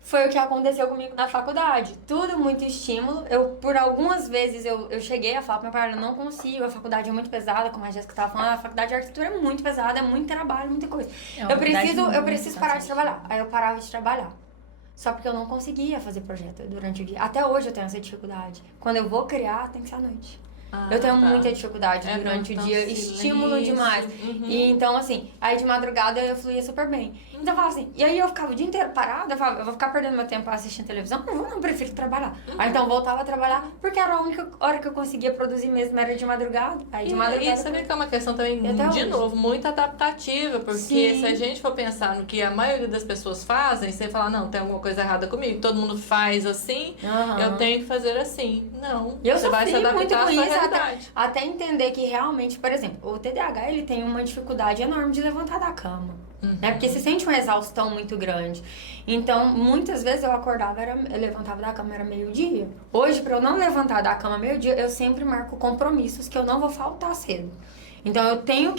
Foi o que aconteceu comigo na faculdade. Tudo muito estímulo. Por algumas vezes, eu cheguei a falar pro meu pai, eu não consigo, a faculdade é muito pesada, como a Jéssica estava falando, a faculdade de arquitetura é muito pesada, é muito trabalho, muita coisa. Eu preciso parar de trabalhar. Aí eu parava de trabalhar. Só porque eu não conseguia fazer projeto durante o dia. Até hoje eu tenho essa dificuldade. Quando eu vou criar, tem que ser à noite. Eu tenho muita dificuldade durante o dia, estímulo demais. E então, assim, aí de madrugada eu fluía super bem. Então eu falava assim, e aí eu ficava o dia inteiro parada, eu falava, eu vou ficar perdendo meu tempo assistindo televisão? Não, eu prefiro trabalhar. Aí então eu voltava a trabalhar, porque era a única hora que eu conseguia produzir mesmo, era de madrugada. Aí de madrugada. E sabe que é uma questão também, de novo, muito adaptativa, porque se a gente for pensar no que a maioria das pessoas fazem, você fala, não, tem alguma coisa errada comigo, todo mundo faz assim, eu tenho que fazer assim. Não, você vai se adaptar à sua realidade. Até entender que realmente, por exemplo, o TDAH ele tem uma dificuldade enorme de levantar da cama. Né? Porque se sente uma exaustão muito grande. Então, muitas vezes eu acordava, eu levantava da cama, era meio-dia. Hoje, para eu não levantar da cama meio-dia, eu sempre marco compromissos que eu não vou faltar cedo. Então eu tenho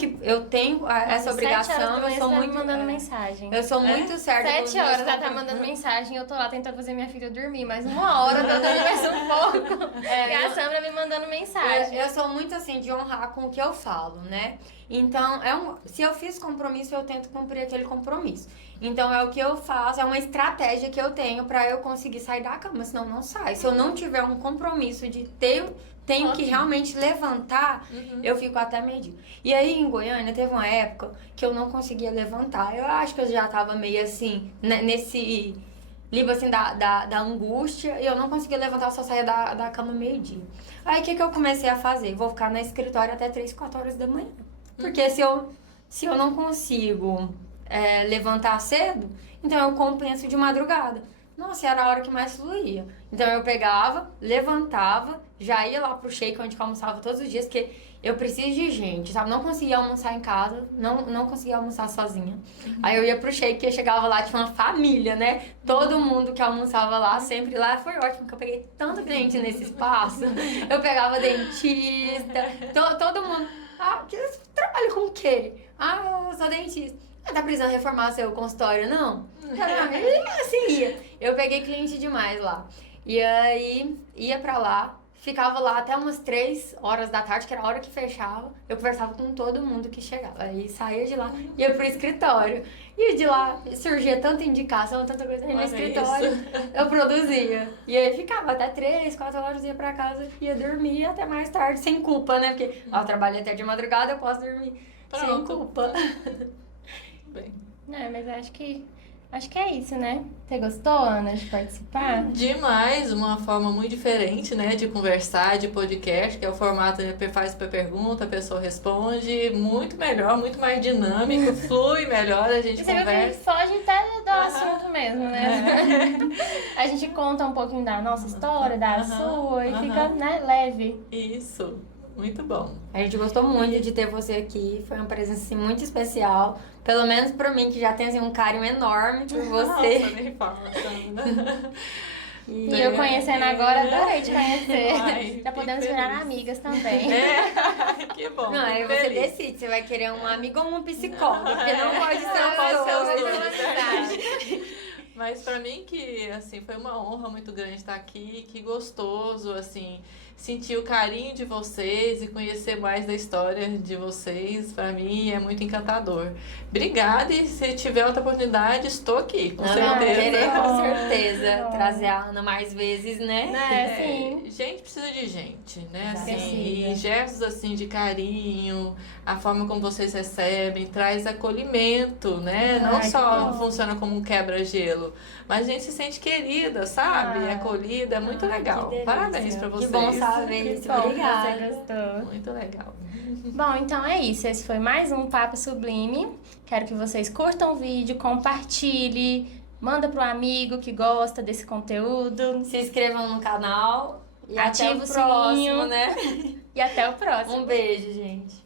essa obrigação, eu sou muito mandando mensagem. Eu sou muito certa. 7 horas ela tá mandando mensagem, eu tô lá tentando fazer minha filha dormir, mas 1 hora pra dormir mais um pouco. E a Sandra me mandando mensagem. Eu sou muito assim de honrar com o que eu falo, né? Então, se eu fiz compromisso, eu tento cumprir aquele compromisso. Então, é o que eu faço, é uma estratégia que eu tenho pra eu conseguir sair da cama, senão não sai. Se eu não tiver um compromisso de tenho que realmente levantar, eu fico até meio-dia. E aí, em Goiânia, teve uma época que eu não conseguia levantar. Eu acho que eu já tava meio assim, nesse livro assim da angústia, e eu não conseguia levantar, eu só saía da cama meio-dia. Aí, o que eu comecei a fazer? Vou ficar no escritório até 3, 4 horas da manhã. Porque se eu não consigo levantar cedo, então eu compenso de madrugada. Nossa, era a hora que mais fluía. Então eu pegava, levantava, já ia lá pro shake onde eu almoçava todos os dias, porque eu preciso de gente, sabe? Não conseguia almoçar em casa, não conseguia almoçar sozinha. Aí eu ia pro shake, eu chegava lá, tinha uma família, né? Todo mundo que almoçava lá, sempre lá. Foi ótimo, que eu peguei tanto cliente nesse espaço. Eu pegava dentista, todo mundo. Ah, você trabalha com o quê? Ah, eu sou dentista. Ah, tá precisando reformar seu consultório, não? E assim ia. Eu peguei cliente demais lá. E aí, ia pra lá, ficava lá até umas 3 horas da tarde, que era a hora que fechava. Eu conversava com todo mundo que chegava. Aí saía de lá, ia pro escritório. E de lá surgia tanta indicação, tanta coisa aí no escritório. Eu produzia. E aí ficava até 3, 4 horas, ia pra casa, ia dormir até mais tarde, sem culpa, né? Porque eu trabalho até de madrugada, eu posso dormir sem culpa. Bem. Mas acho que é isso, né? Você gostou, Ana, de participar? Demais, uma forma muito diferente, né, de conversar, de podcast, que é o formato, né, faz pergunta, a pessoa responde, muito melhor, muito mais dinâmico, flui melhor, a gente Você viu que a gente conversa. foge até do assunto mesmo, né? A gente conta um pouquinho da nossa história, da sua, e fica, né, leve. Isso, muito bom. A gente gostou muito de ter você aqui. Foi uma presença assim, muito especial. Pelo menos pra mim, que já tenho assim, um carinho enorme por você. Nossa, nem fala, Sandra. E eu conhecendo agora, adorei te conhecer. Ai, Já podemos fico virar feliz. amigas também. Que bom. Não, aí fico você feliz. decide, você vai querer um amigo ou um psicólogo, porque não pode ser Não os pode ser os dois. dois, verdade. Mas pra mim que, assim, foi uma honra muito grande estar aqui, que gostoso, assim, sentir o carinho de vocês e conhecer mais da história de vocês, pra mim é muito encantador. Obrigada e se tiver outra oportunidade, estou aqui, com Não, certeza. querer com Oh, certeza oh. trazer a Ana mais vezes, né? Sim. Gente precisa de gente, né? Assim, Precisa. e gestos assim de carinho, a forma como vocês recebem, traz acolhimento, né? Não Ai, que só bom. funciona como um quebra-gelo, mas a gente se sente querida, sabe? Ah. Acolhida, é muito Ai, legal. que delícia. Parabéns pra vocês. Que bom saber Que isso, bom que obrigada. você gostou. Muito legal. Bom, então é isso. Esse foi mais um Papo Sublime. Quero que vocês curtam o vídeo, compartilhem, manda pro amigo que gosta desse conteúdo. Se inscrevam no canal e Ativa até o o próximo, sininho. né? E até o próximo. Um beijo, gente.